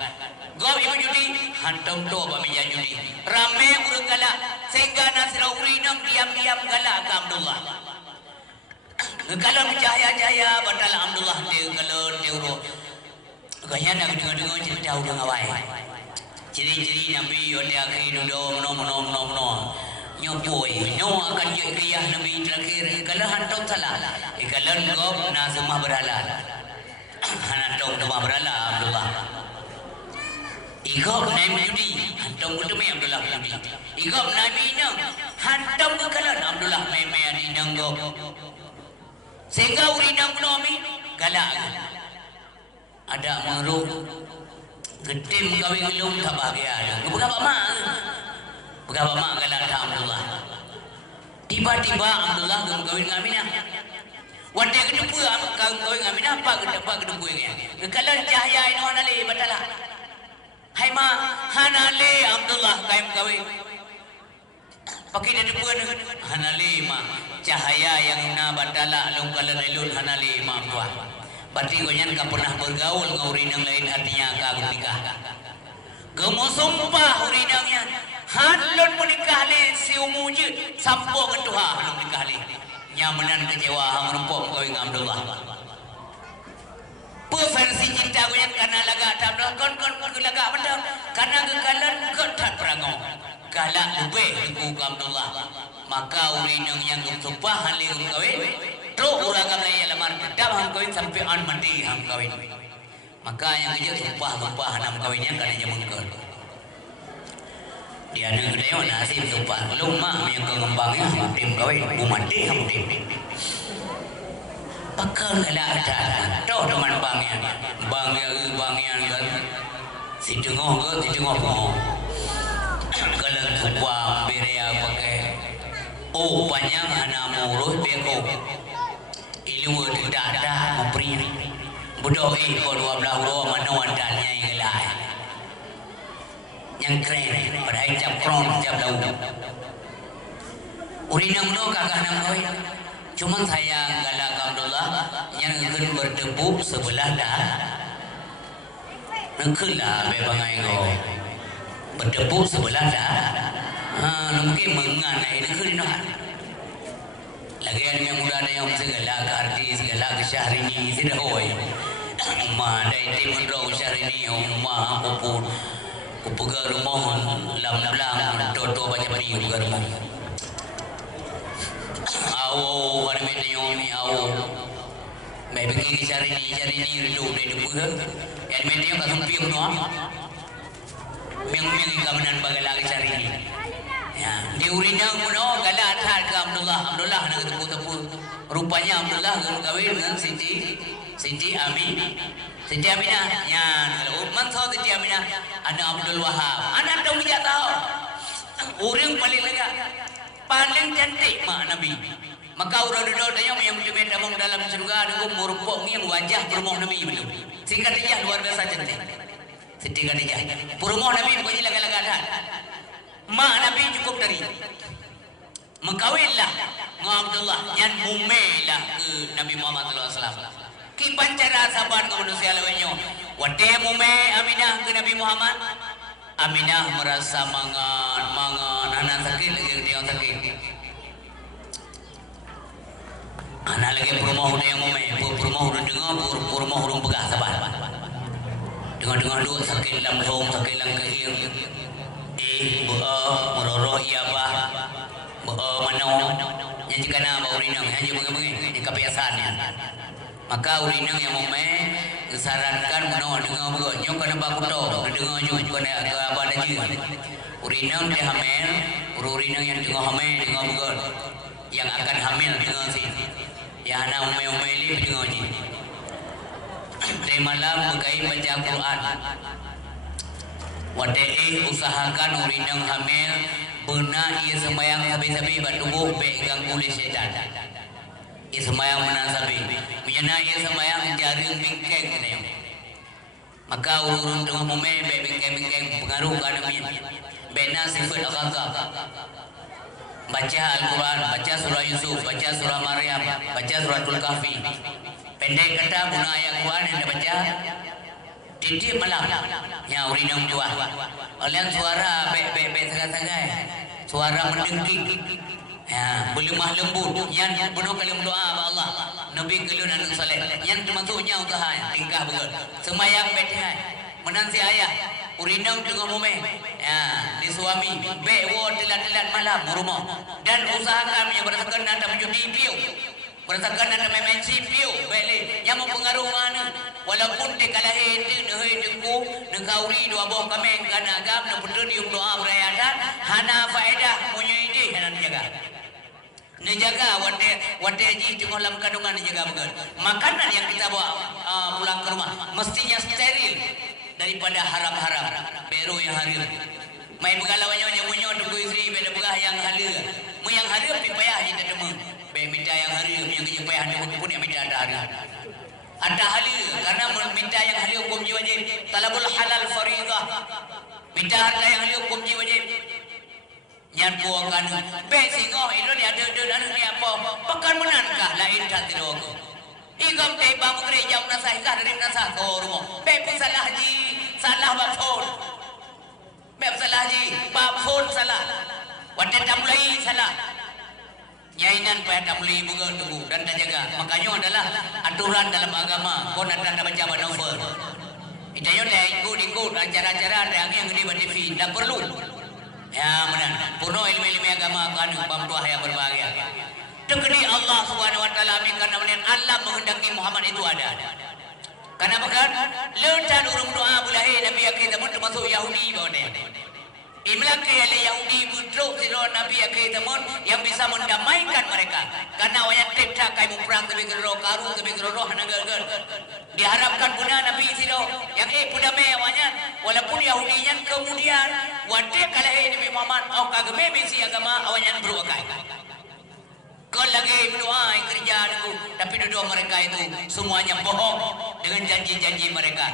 gok ibu judi hantam to ba meja judi rame urang galak sehingga nasra urinang diam-diam galak ke Abdullah kalau berjaya-jaya batal Alhamdulillah dia kalau dia urut kaya nak dengar cerita orang awal ciri-ciri Nabi yang dia akhir duduk menom nyopoi akan jadi kriah Nabi terakhir kalau hantam salah kalau kau nak semua berhala hantam semua berhala Abdullah ikut Nabi judi hantam kutumi Abdullah judi ikut Nabi nya hantam ke kalan Abdullah meme di nanggo sehingga urinang nomi galak ada mengeruh gedim kawin ilum tak bahagia berapa mak galak Abdullah tiba-tiba Abdullah kawin Aminah wadah kedempu kawin Aminah apa kedempunya kekalan cahaya ini hanale batalah hai ma hanale Abdullah kawin pakai dia depan hanalima cahaya yang na batala alung kalan ilun hanalima buah berarti konyan ka pernah bergaul dengan urinang lain artinya ka nikah gemo sumpah urinangnya hanlun menikah le si umuje sampo ketuha hanlun nikah le nyamanan kecewa menumpuk kawin Abdullah versi cinta ko yan kana laga tam kon laga benda kana kekalan ketat perango galak ube ku Abdullah maka urinang yang sumpah halir kawin tro uraga lay lamar dam ham kawin sampai an mandi ham kawin maka yang kerja sumpah hanam kawinnya kana nya mengkel dia ada gede nasib sumpah lumah yang kengembangnya tim kawin umati ham tim pakal galak ada toh teman bangyan kan si dengoh kalau sumpah berea pakai panjang anak mulut beko ilmu tidak ada memberi budoi ko 12 roh manawan dan yang lain yang keren pada jam kron jam lau urinang no kagak nang koi cuma saya galak Abdullah yang akan berdebu sebelah dah nengkelah bebangai go berdebu sebelah dah mungkin menganai negeri no lagi yang muda yang segala artis segala Syahrini sudah oi ma dai tim ro Syahrini ma ku pegar mohon lam toto baca bani pegar mohon awo wan menyomi awo mai begini Syahrini rindu dai pegar yang menyo ka sumpiung no meng kamenan bagai Syahrini ya di urinang muno gala athar ke Abdullah nak tepu rupanya Abdullah kawin dengan Siti Aminah ya kalau man tahu Siti Aminah anak Abdul Wahab anak tahu dia tahu orang paling cantik mak Nabi maka orang duduk yang memang dalam surga ada merupakan yang wajah bermoh Nabi belum sehingga dia luar biasa cantik Siti Khadijah bermoh Nabi bukan laga-laga dah mak Nabi cukup dari mengkawinlah Abdullah yang mumelah ke Nabi Muhammad SAW ki pancara saban ke manusia lainnya wate mume Aminah ke Nabi Muhammad Aminah merasa mangan anak sakit lagi dia sakit anak lagi perumah yang mume perumah dengar perumah urung pegah saban dengar dua sakit dalam hong sakit dalam kahir meroroh iya bah mano yang jika nama urinang hanya mengenai kebiasaannya maka urinang yang memang disarankan mano dengan bergonyo karena bakuto dengan juga karena apa ada juga urinang dia hamil urinang yang dengan hamil dengan bergon yang akan hamil dengan si yang anak memilih dengan ji dari malam berkait baca Quran wadai usahakan urinang hamil benar ia semayang sabi-sabi bertubuh baik ganggu oleh syaitan ia semayang menang sabi menyana ia semayang jaring bingkeng maka urun dengan mume baik bingkeng pengaruh kerana bena sifat agak baca Al-Quran baca surah Yusuf baca surah Maryam baca suratul Kahfi pendek kata guna ayat Quran yang dibaca didik malam yang urinang jual oleh suara be sangat-sangat suara mendengking ya berlemah lembut yang penuh kalim doa Allah Nabi kelun anak saleh yang termasuknya usaha tingkah betul semayang betai menanti ayah urinang dengan mume ya di suami be wo telan malam rumah dan usahakan yang berdasarkan anda menjadi piu berdasarkan anda main CPU balik yang mempengaruhi mana walaupun di kalahin di ku nekauri dua boh kami karena agam dan betul dium doa berayatan hana faedah punya ide hana menjaga wate ji tengok dalam kandungan menjaga betul makanan yang kita bawa pulang ke rumah mestinya steril daripada haram-haram beru yang haram main begalawanya punya tunggu isteri beda begah yang halal yang haram dipayah di tetemu minta yang haram yang payah ada pun yang minta ada halal karena minta yang halal hukum wajib talabul halal faridah minta harta yang halal hukum wajib nyan puangkan be singo itu dia ada ni apa pekan menankah lain tatiro igam teh bang gereja menasahkah dari menasah ke rumah be pun salah haji salah bapun be salah haji bapun salah wadah mulai salah Nyainan pada beli buka tunggu dan tak jaga. Makanya adalah aturan dalam agama. Kau nak baca novel. Itayo dah ikut acara-acara ada yang gede buat TV. Tak perlu. Ya benar. Puno ilmu-ilmu agama kan bambuah yang berbahagia. Tekedi Allah Subhanahu Wa Taala karena Allah menghendaki Muhammad itu ada. Kenapa kan? Lencang urung doa bulahi Nabi akhir zaman termasuk Yahudi bawanya. Imlak oleh Yahudi budruk siro Nabi akhir zaman yang bisa mendamaikan mereka. Karena wayang tepta kai perang tapi gero karu tapi gero hanagal. Diharapkan guna Nabi siro yang pudame awanya walaupun Yahudinya kemudian wate kalahi Nabi Muhammad au kagame bisi agama awanya beruakai. Kau lagi berdoa kerja aku, tapi doa mereka itu semuanya bohong dengan janji-janji mereka.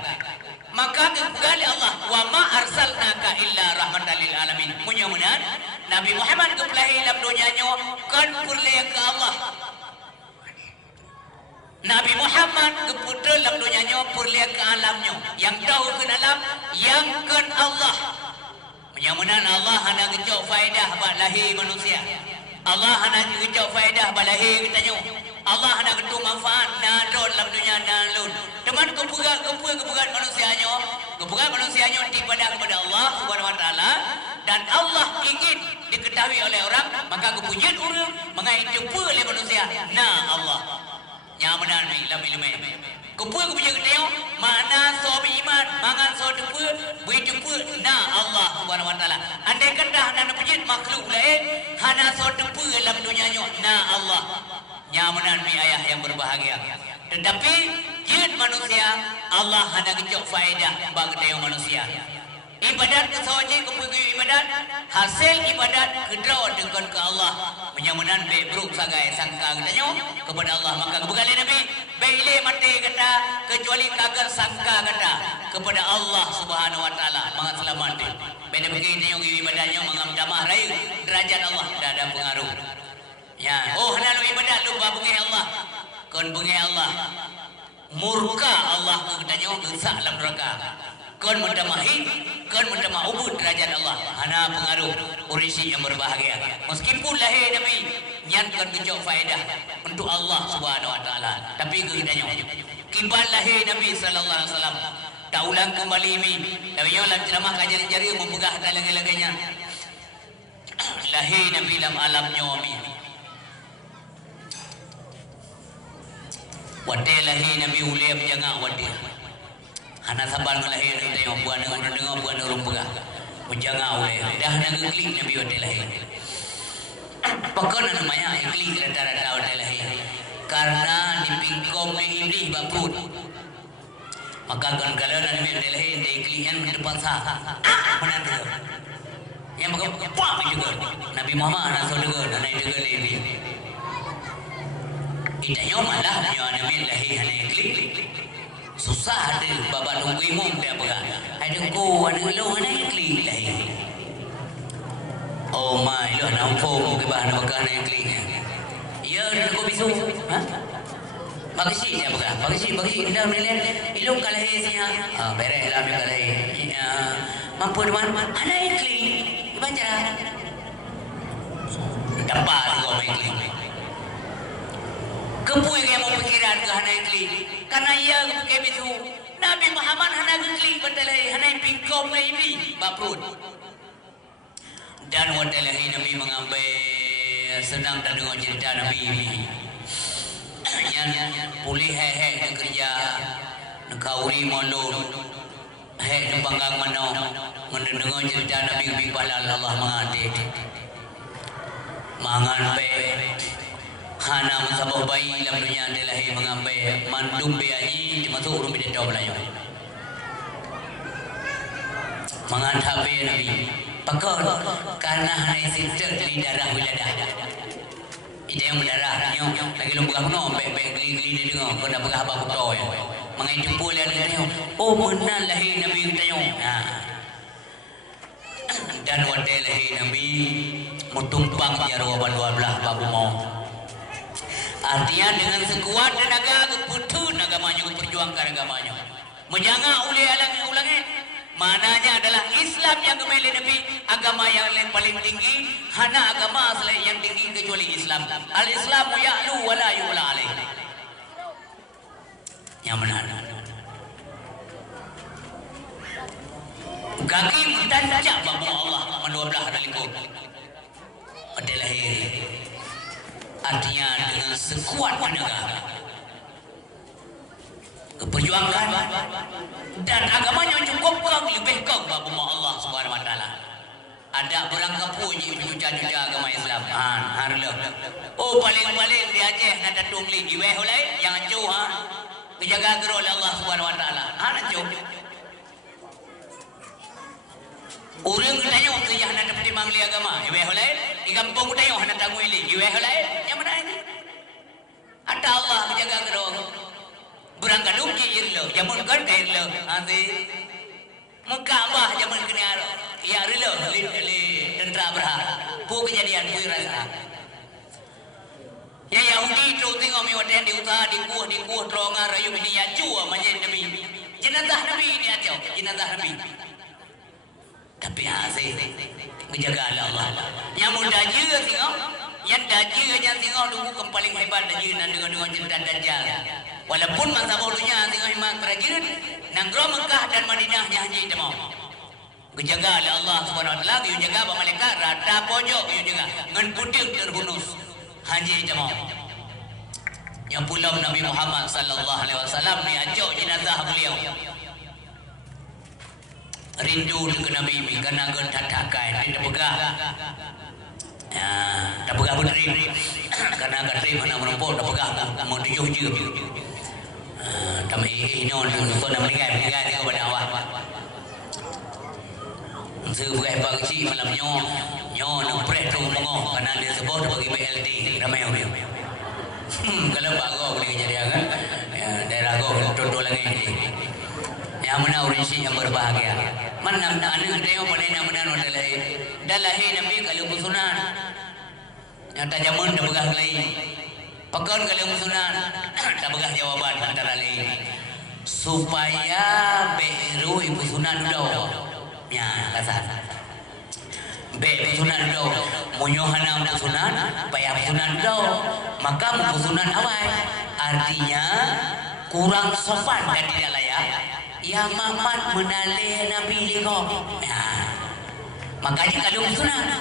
Maka kembali Allah, wa ma arsalnaka illa rahmatan lil alamin. Mudah-mudahan Nabi Muhammad kepelahi dalam dunianya kan perleh ke Allah. Nabi Muhammad keputra dalam dunianya perleh ke alamnya. Yang tahu ke alam, yang kan Allah. Mudah-mudahan Allah hanya kejauh faedah buat lahir manusia. Allah hanya kejauh faedah buat lahir kitanya. Allah hanya ketua manfaat nadon dalam dunia nalun. Teman kepugan manusianya daripada kepada Allah Subhanahu Wa Taala dan Allah ingin diketahui oleh orang maka kepujian orang mengenai jumpa oleh manusia. Nah Allah nyaman ni dalam ilmu. Kepujian kita mana suami iman mangan so jumpa berjumpa nah Allah Subhanahu Wa Taala. Andai kata hana pujian makhluk lain hana so jumpa dalam dunianya nah Allah. Nyamanan mi ayah yang berbahagia. Tetapi jin manusia Allah hanya kejauh faedah bagi dia manusia. Ibadat kesawaji kepugi ibadat hasil ibadat kedraw dengan ke Allah menyamanan bebruk sagai sangka katanya kepada Allah maka kebukan Nabi bele mati kata kecuali kagar sangka kata kepada Allah Subhanahu Wa Taala mangat selamat. Beda begini yang ibadahnya mengamdamah rai derajat Allah tidak ada pengaruh. Ya, oh hana lu ibadat lu bungi Allah. Kon bungi Allah. Murka Allah ke katanya dosa dalam neraka. Kon mendamahi, kon mendamah ubud derajat Allah. Hana pengaruh urisi yang berbahagia. Meskipun lahir Nabi nyankan kejauh faedah untuk Allah Subhanahu Wa Taala. Tapi ke katanya kibat lahir Nabi sallallahu alaihi wasallam. Tak ulang kembali mi. Tapi dalam ceramah kajian jari memegah lagi-laginya. Lahir Nabi dalam alamnya mi. Wadai lahir Nabi ulia berjangak wadai. Hana sabar melahir Nabi yang buat orang dengar buat orang pegah. Berjangak ulia. Dah nak klik Nabi wadai lahir. Pokoknya namanya klik rata-rata wadai lahir. Karena dipingkom oleh iblis bapun. Maka kan kalau Nabi wadai lahir dia kliknya mendepan sah. Menantu. Yang berapa juga. Nabi Muhammad anak saudara anak juga lebih. Itanya malah dia Nabi lahir hanya klik susah ada babat tunggu imam dia pegang ada ko ada lo hanya klik lahir oh my lo nampak ke bahan bakar hanya klik ya ada ko bisu ha bagsi dia pegang bagsi dah melihat ilung kalahir sia beres lah ambil kalahir mampu teman hanya klik baca dapat ko main klik Kepui yang mau pikiran ke hana klik karena ia ke bisu Nabi Muhammad hana klik betalai hana pingkom Nabi baprut dan wadalahi Nabi mengambil senang dan dengar cerita Nabi ini yang pulih hehe kerja nekauri molon hehe panggang mano mendengar cerita Nabi bipalal Allah mengadik mangan be hana musabah bayi dalam dunia adalah mengambil mandum biaji termasuk urung bidang tahu belajar menghadap Nabi pakar karena hanya sister di darah wiladah itu yang berdarah lagi lembah no baik geli-geli dia dengar kena pegah apa kau ya mengai jempol dia tanya oh menal lahir Nabi tanya dan wadai lahir Nabi mutumpang jarwa dua belah babu mau artinya dengan sekuat tenaga keputun agamanya memperjuangkan agamanya menjaga oleh alang-ulangnya Maknanya adalah Islam yang kembali Nabi, agama yang paling tinggi, hana agama selain yang tinggi kecuali Islam. Al-Islamu ya'lu wa la yu'la alaih. Yang benar. Kaki mendancak babu Allah mendua belah daliku. Pada lahir. Artinya dengan sekuat tenaga. Keperjuangan dan agamanya cukupkan lebih kau babu Allah Subhanahu wa taala. Ada orang kepuji penjuja-juja agama Islam. Harla. Oh paling-paling di Aceh nak datung li jiweh oleh yang acuh dijaga oleh Allah Subhanahu wa taala. Acuh. Orang tanya untuk yang nak dapat mangli agama, jiweh oleh di kampung tanya nak tangguh li jiweh oleh yang mana ini? Ada Allah menjaga gerong. Berangkat duki irlo, jamun kan irlo, nanti muka abah jamun kena ya irlo, li tentera berhak, pu kejadian pu rasa. Ya Yahudi tu tengok miwaten di utara di kuah terongar rayu ini ya cua macam Nabi, jenazah Nabi ini aja, jenazah Nabi. Tapi asih, menjaga Allah. Yang muda juga tengok, yang dajir yang tengok dulu kempaling hebat dajir dan dengan cerita Dajjal. Walaupun masa bolunya tengok imam prajurit Nanggro Mekah dan Madinah haji demau. Kejaga oleh Allah Subhanahu wa taala, you jaga ba malaikat rata pojok you jaga ngan puting terhunus haji demau. Yang pulau Nabi Muhammad sallallahu alaihi wasallam ni ajak jenazah beliau. Rindu dengan Nabi ini karena gen tatakai dia pegah. Ya, tak pegah benerin karena katri mana menempuh tak pegah mau tujuh je. Kami ini untuk nak meninggal dia kepada awak. Saya bukan hebat kecil malam nyo nak press tu mengoh kerana dia sebut bagi BLT ramai orang. Kalau bago boleh jadi kan. Daerah go contoh lagi ni. Yang mana orang sih yang berbahagia. Mana anak tengok pada yang mana dah lahir Nabi kalau musunan. Yang tak jaman dah begah lain. Pekan kalau musunan tak begah jawaban antara lain. Supaya beru ibu sunan do. Ya, kasar. Be sunan do. Munyohana musunan, payah sunan do. Maka musunan awal. Artinya kurang sopan dan tidak layak. Ya mamat menalih Nabi liko. Nah, makanya kalau sunnah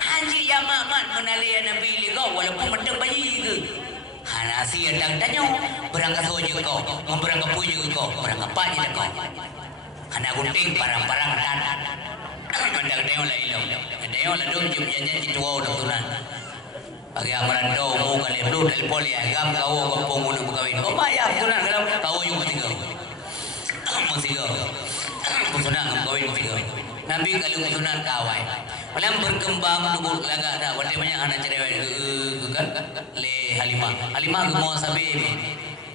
haji ya mamat menalih Nabi liko walaupun mendem bayi ke. Hanasi yang tanya berangkat soja kau, berangkat punya kau, berangkat pagi kau. Hana gunting parang-parang dan mandang tengok lah ilmu. Tengok lah dong jum jangan ditua udah sunnah. Bagi amaran do mu kali blue telepon ya gam kau kampung unu berkawin. Kau bayar sunnah kalau kau yang tinggal. Musigo, musunan kawin musigo. Nabi kalau musunan kawai, malam berkembang dulu laga ada. Waktu banyak anak cerewet kan, le Halimah gemau sabi,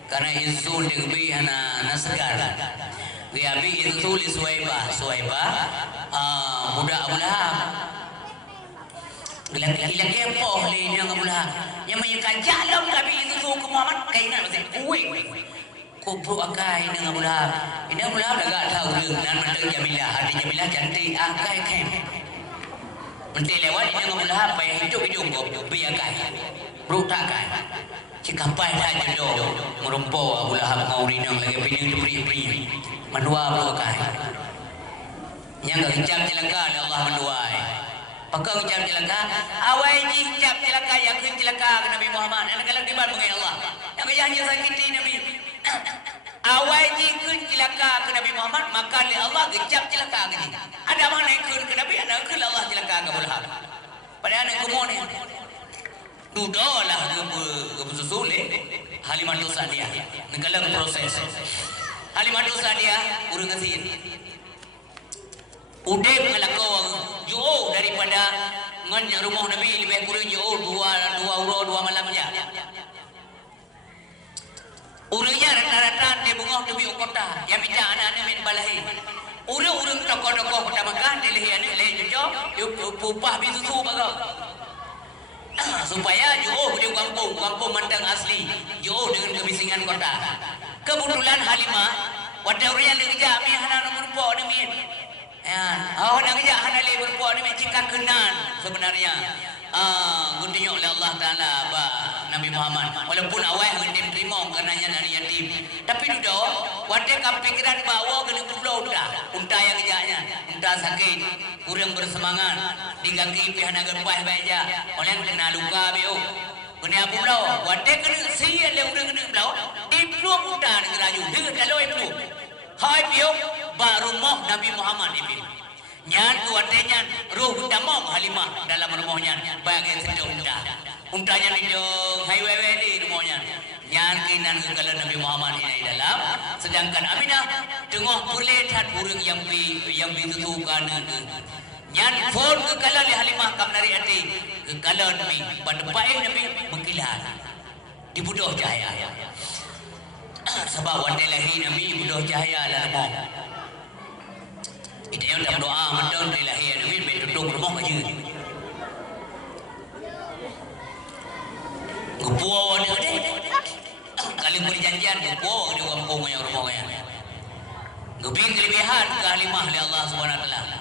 karena insul dengbi anak segar. Dia bi itu tulis Suhaibah, budak Abu Lahab. Gila kepoh le yang Abu Lahab. Yang menyekat jalan tapi itu tu ke Muhammad kainan masih kuih. Kupu akai dengan Abu Lahab. Ini Abu Lahab dah tak tahu dia dan menteri Jamilah. Hati Jamilah cantik akai kem. Menteri lewat dengan Abu Lahab payah hidup kopi akai. Perut akai. Cikapai dah jodoh. Merumpau Abu Lahab mau rinang lagi pining diberi-beri. Mendua perut akai. Yang kejam celaka Allah menduai. Pakang kejam celaka. Awai jihjab celaka yang celaka ke Nabi Muhammad. Anak kalau tiba mengenai Allah. Yang kejahnya sakiti Nabi. Awal jikun celaka ke Nabi Muhammad maka oleh Allah gejap celaka ke dia. Ada mana ikun ke Nabi ada ke Allah celaka ke Abu Lahab. Pada anak kumon ni. Dudalah ke susul Halimah Sa'diyah. Negala proses. Halimah Sa'diyah urang asin. Udah mengalakau jauh daripada ngan rumah Nabi lebih kurang jauh dua malam je. Urangnya rata-rata dia bungah demi kota. Yang bijak anak-anak main balahi. Urang tokoh-tokoh kota Makkah dia lehi jujur, pupah bisusu baga. Supaya jauh dia kampung mandang asli, jauh dengan kebisingan kota. Kebetulan Halimah Wadah urian le kerja mi hana nomor po ni mi. Ya, nak kerja hana le berpo ni mi cika kenan sebenarnya. Guntinya oleh Allah Taala ba Nabi Muhammad. Walaupun awal hendim terima karenanya dari yatim. Tapi duduk wadah kepikiran bawa kena pulau dah. Unta yang kerjanya, unta sakit, kurang bersemangat, di kaki pihak naga buah baja. Oleh kena luka biu. Kena pulau, wadah kena sia le urang kena pulau. Di pulau unta negara ju, dia kalau itu. Hai biu baru rumah Nabi Muhammad ini. Nyan kuatnya ruh damam Halimah dalam rumahnya bagi sedang untanya di highway di rumahnya nyan kinan kekala Nabi Muhammad ini dalam sedangkan Aminah tengah perlihat burung yang ditutukan nyan phone kekala li Halimah kam nari hati kekala Nabi pada baik Nabi mengkilat di budoh cahaya sebab wadai lahir Nabi budoh cahaya dalam rumah. Itu yang dalam doa mendaun dari lahir Nabi duduk rumah aja. Gupuau dia deh. Kali perjanjian gupuau di kampung yang rumah yang. Guping kelebihan ke Halimah oleh Allah Subhanahu Wa Taala.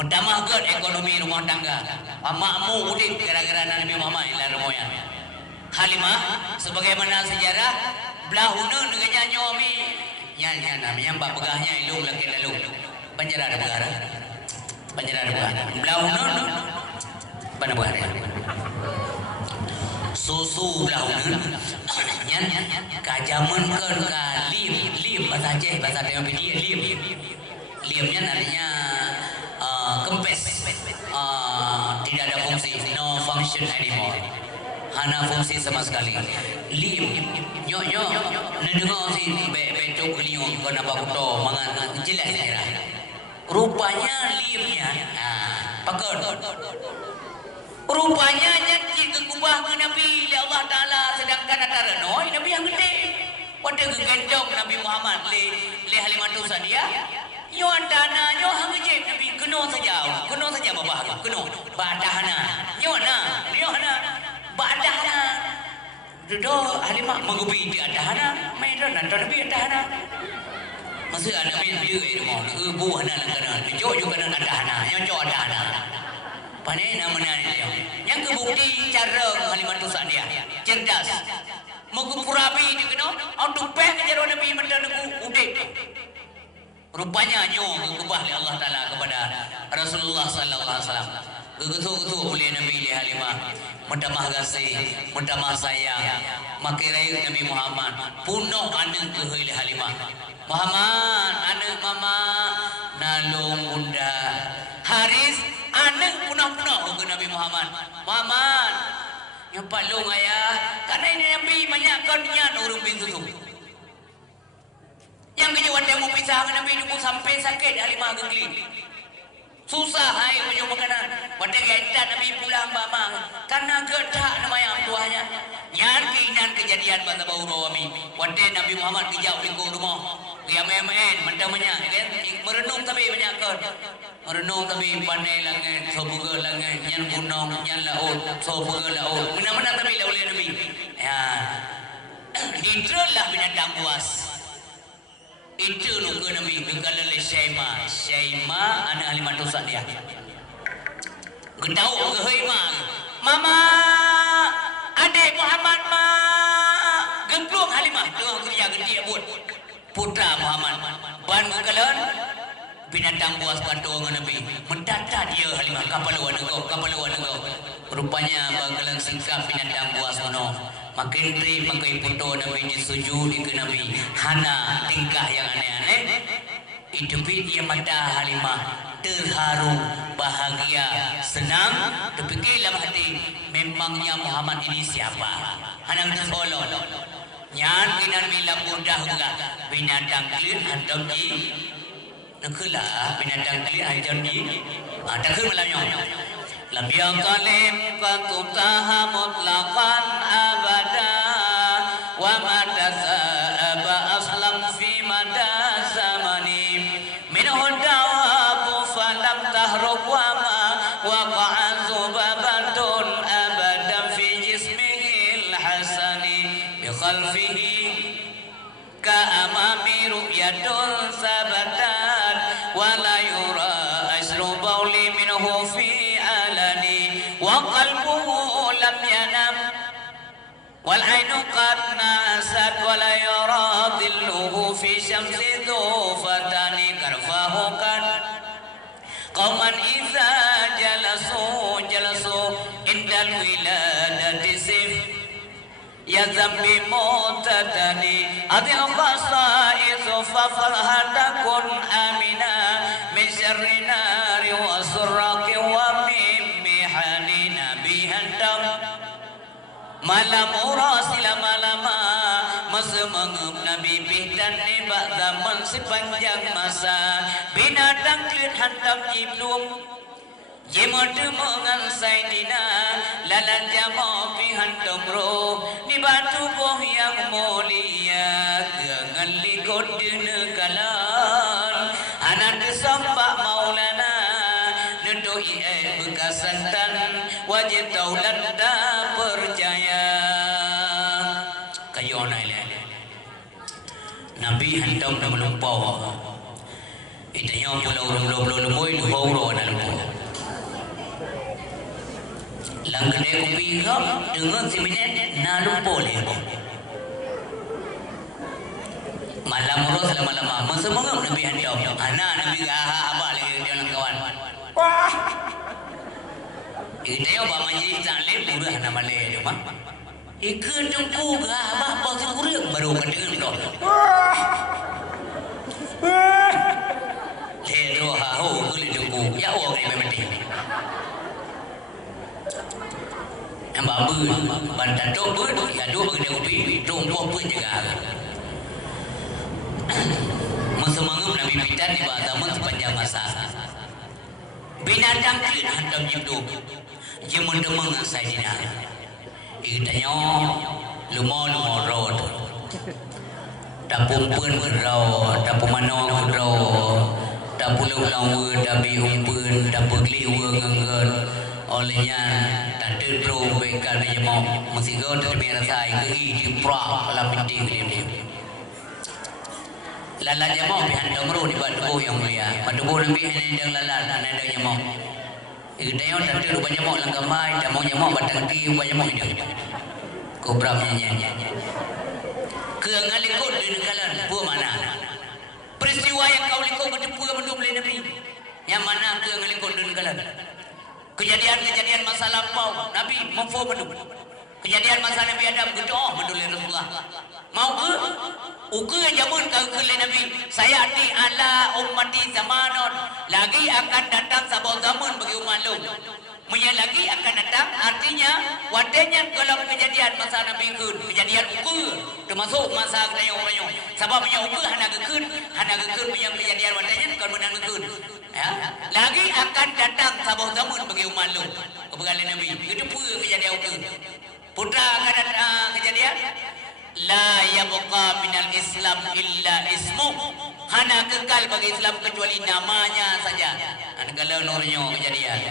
Mendamahkan ekonomi rumah tangga. Makmu udik gara-gara Nabi Muhammad dalam rumah yang. Halimah sebagaimana sejarah belahuna dengan nyanyi mi. Nyanyi namanya mbak begahnya ilung lagi lalu. Penjara ada begara. Penjara ada begara. Belahuna pada begara. Susu belahuna. Nyan kajaman kan lim bahasa Aceh bahasa Tempe lim. Limnya artinya kempes. Tidak ada fungsi, no function anymore. Hana fungsi sama sekali. Lim nyo nendengar si becok liung kena bakuto mangan jelas kira. Rupanya limnya pakon. Rupanya janji kekubah ke Nabi Allah Taala sedangkan antara noi Nabi yang gede. Pada gendong Nabi Muhammad le Halimah Sa'diyah. Yo antana yo hang gede Nabi keno saja babah keno badahana. Yo hana badahana. Duduk Halimah mengubi di adahana, main dah nonton Nabi adahana. Masa Nabi dia itu mau buah nak kena, jauh juga nak adahana, yang jauh adahana. Pandai nama ni dia. Yang kebukti cara Halimah Sa'diyah cerdas. Mengupurapi dia kena, untuk peh kejar Nabi mendan aku udik. Rupanya nyo kekubah oleh Allah Taala kepada Rasulullah Sallallahu Alaihi Wasallam. Gegetu oleh Nabi Halimah mendamah kasih, mendamah sayang, makirai Nabi Muhammad punoh anak ke Halimah. Muhammad anak mama nalung bunda Haris anak punah-punah ke Nabi Muhammad. Muhammad yang palung ayah karena ini Nabi banyak konnya urung pintu tu. Yang kejuan dia mau pisah dengan Nabi itu sampai sakit Halimah gegli. Susah hai punya makanan. Pada kita Nabi pulang mama karena gedak nama yang tuanya. Nyan keinan kejadian pada bau rawami. Pada Nabi Muhammad kejauh di rumah. Dia main mentamanya kan merenung tapi banyak kan. Merenung tapi pandai langit, sobuga langit, nyan gunung, nyan laut, sobuga laut. Mana-mana tapi oleh Nabi. Ya. Diterlah binatang buas. Itu luka Nabi kekala oleh Syaimah anak Halimah Sa'diyah. Gedau ke Haimah. Mama adik Muhammad ma gemplung Halimah tengah kerja gede buat putra Muhammad ban kekalan binatang buas kantong Nabi mendata dia Halimah kapal luar negara rupanya bakalan singkap binatang buas mano makin tri makai puto Nabi disujudi ke Nabi hana tingkah yang aneh-aneh hidup dia mata Halimah terharu bahagia senang terfikir dalam hati memangnya Muhammad ini siapa hanang tersolong nyan kinan bilang mudah enggak binatang clear atau di neklah binatang clear atau di ada ke malamnya lam yaqalim qatutaha mutlaqan abada wa ma tasaba aslam fi mada zamani min hudawa falam tahrub wa ma waqa'a zubabatun abadan fi jismihi al-hasani bi khalfihi كأمامي رؤية ثبتت ولا يرى أجر بولي منه في علني وقلبه لم ينم والعين قد ناست ولا يرى ظله في شمس ذو فتان كرفاه قد قوما إذا جلسوا عند الولادة سف يذنب موتتني أذن خصائص ففرها تكن آمنا من شر نار وسراق ومن محن نبيها الدم malam sila malama masa mengup Nabi dan nebak zaman sepanjang masa binatang klit hantam jiblum jemadu mengan saidina lalan jama pi hantam roh di batu boh yang mulia dengan likut dinekalan anak kesampak maulana nendoi bekas santan wajib taulan dah percaya kayo na ile Nabi hantam na melumpau itanya pulau rum lumoi luhau na lumpau lang gede kopi kap dengan si minit na lumpau le malam ro selama lama masa mengam Nabi hantam ana Nabi gaha abah lagi dia lang kawan wah itanya ba majlis taklim murah nama le cuma ikut jengku ga abah pasir kurang baru kedengar dok Hero haho kulit jengku ya orang ni memang ni yang babu bantan dok pun ya dok kena ubi tumpuh pun jaga masa mangum Nabi Pitan di bawah zaman sepanjang masa binatang klit hantam jiblum jemun demang saidina itanya lumo road tapum pun rau tapum manong rau tapulau lawa dabi umpun tapuk liwa ngenggen olehnya tante bro bekal dia mau musigo terbi rasai ke di pra la penting dia lala jamo pihan domro di batu yang mulia batu Nabi hendak lala nanda jamo Igdayo tante lu banyak mau langkah mai, damau nyamau batang ki banyak mau hidup. Kobra nyanyi. Keangan likut di nekalan buah mana? Peristiwa yang kau likut berdepu berdua oleh Nabi. Yang mana keangan likut di nekalan? Kejadian masa lampau Nabi memfu berdua. Kejadian masa Nabi Adam berdoa berdua Rasulullah. Mau ke? Uke jamun kau ke Nabi. Saya di ala ummati zamanon. Lagi akan datang sebuah zaman bagi umat lu. Punya lagi akan datang artinya wadenya kalau kejadian masa Nabi kun kejadian uke termasuk masa kayong-kayong sebabnya uke hana gekun punya kejadian wadenya kalau menang gekun ya lagi akan datang sebuah zaman bagi umat lu kebegalan Nabi itu pun kejadian uke putra akan datang kejadian la yabqa minal Islam illa ismu hana kekal bagi Islam kecuali namanya saja kalau nurnya kejadian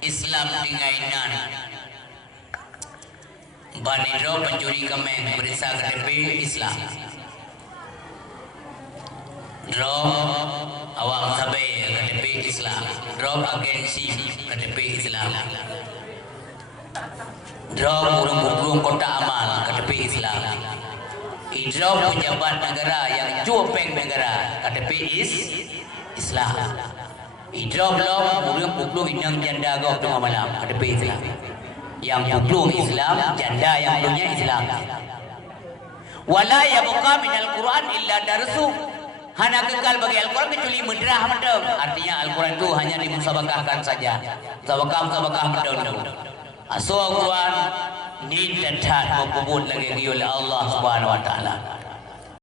Islam tingainan Bani Ro pencuri kemen berisa KTP Islam Ro awam sabe KTP Islam Ro agensi KTP Islam Ro burung kota amal KTP Islam Ro pejabat negara yang cuapeng negara KTP Islam Idrop lo puklung inang janda gok tengah malam ada Islam yang puklung Islam janda yang punya Islam wala yabqa minal Quran illa darsu hana kekal bagi Al-Quran kecuali medrah medem artinya Al-Quran itu hanya dimusabakahkan saja musabakah medem aso Al-Quran ni datat mengkubur lagi oleh Allah Subhanahu wa taala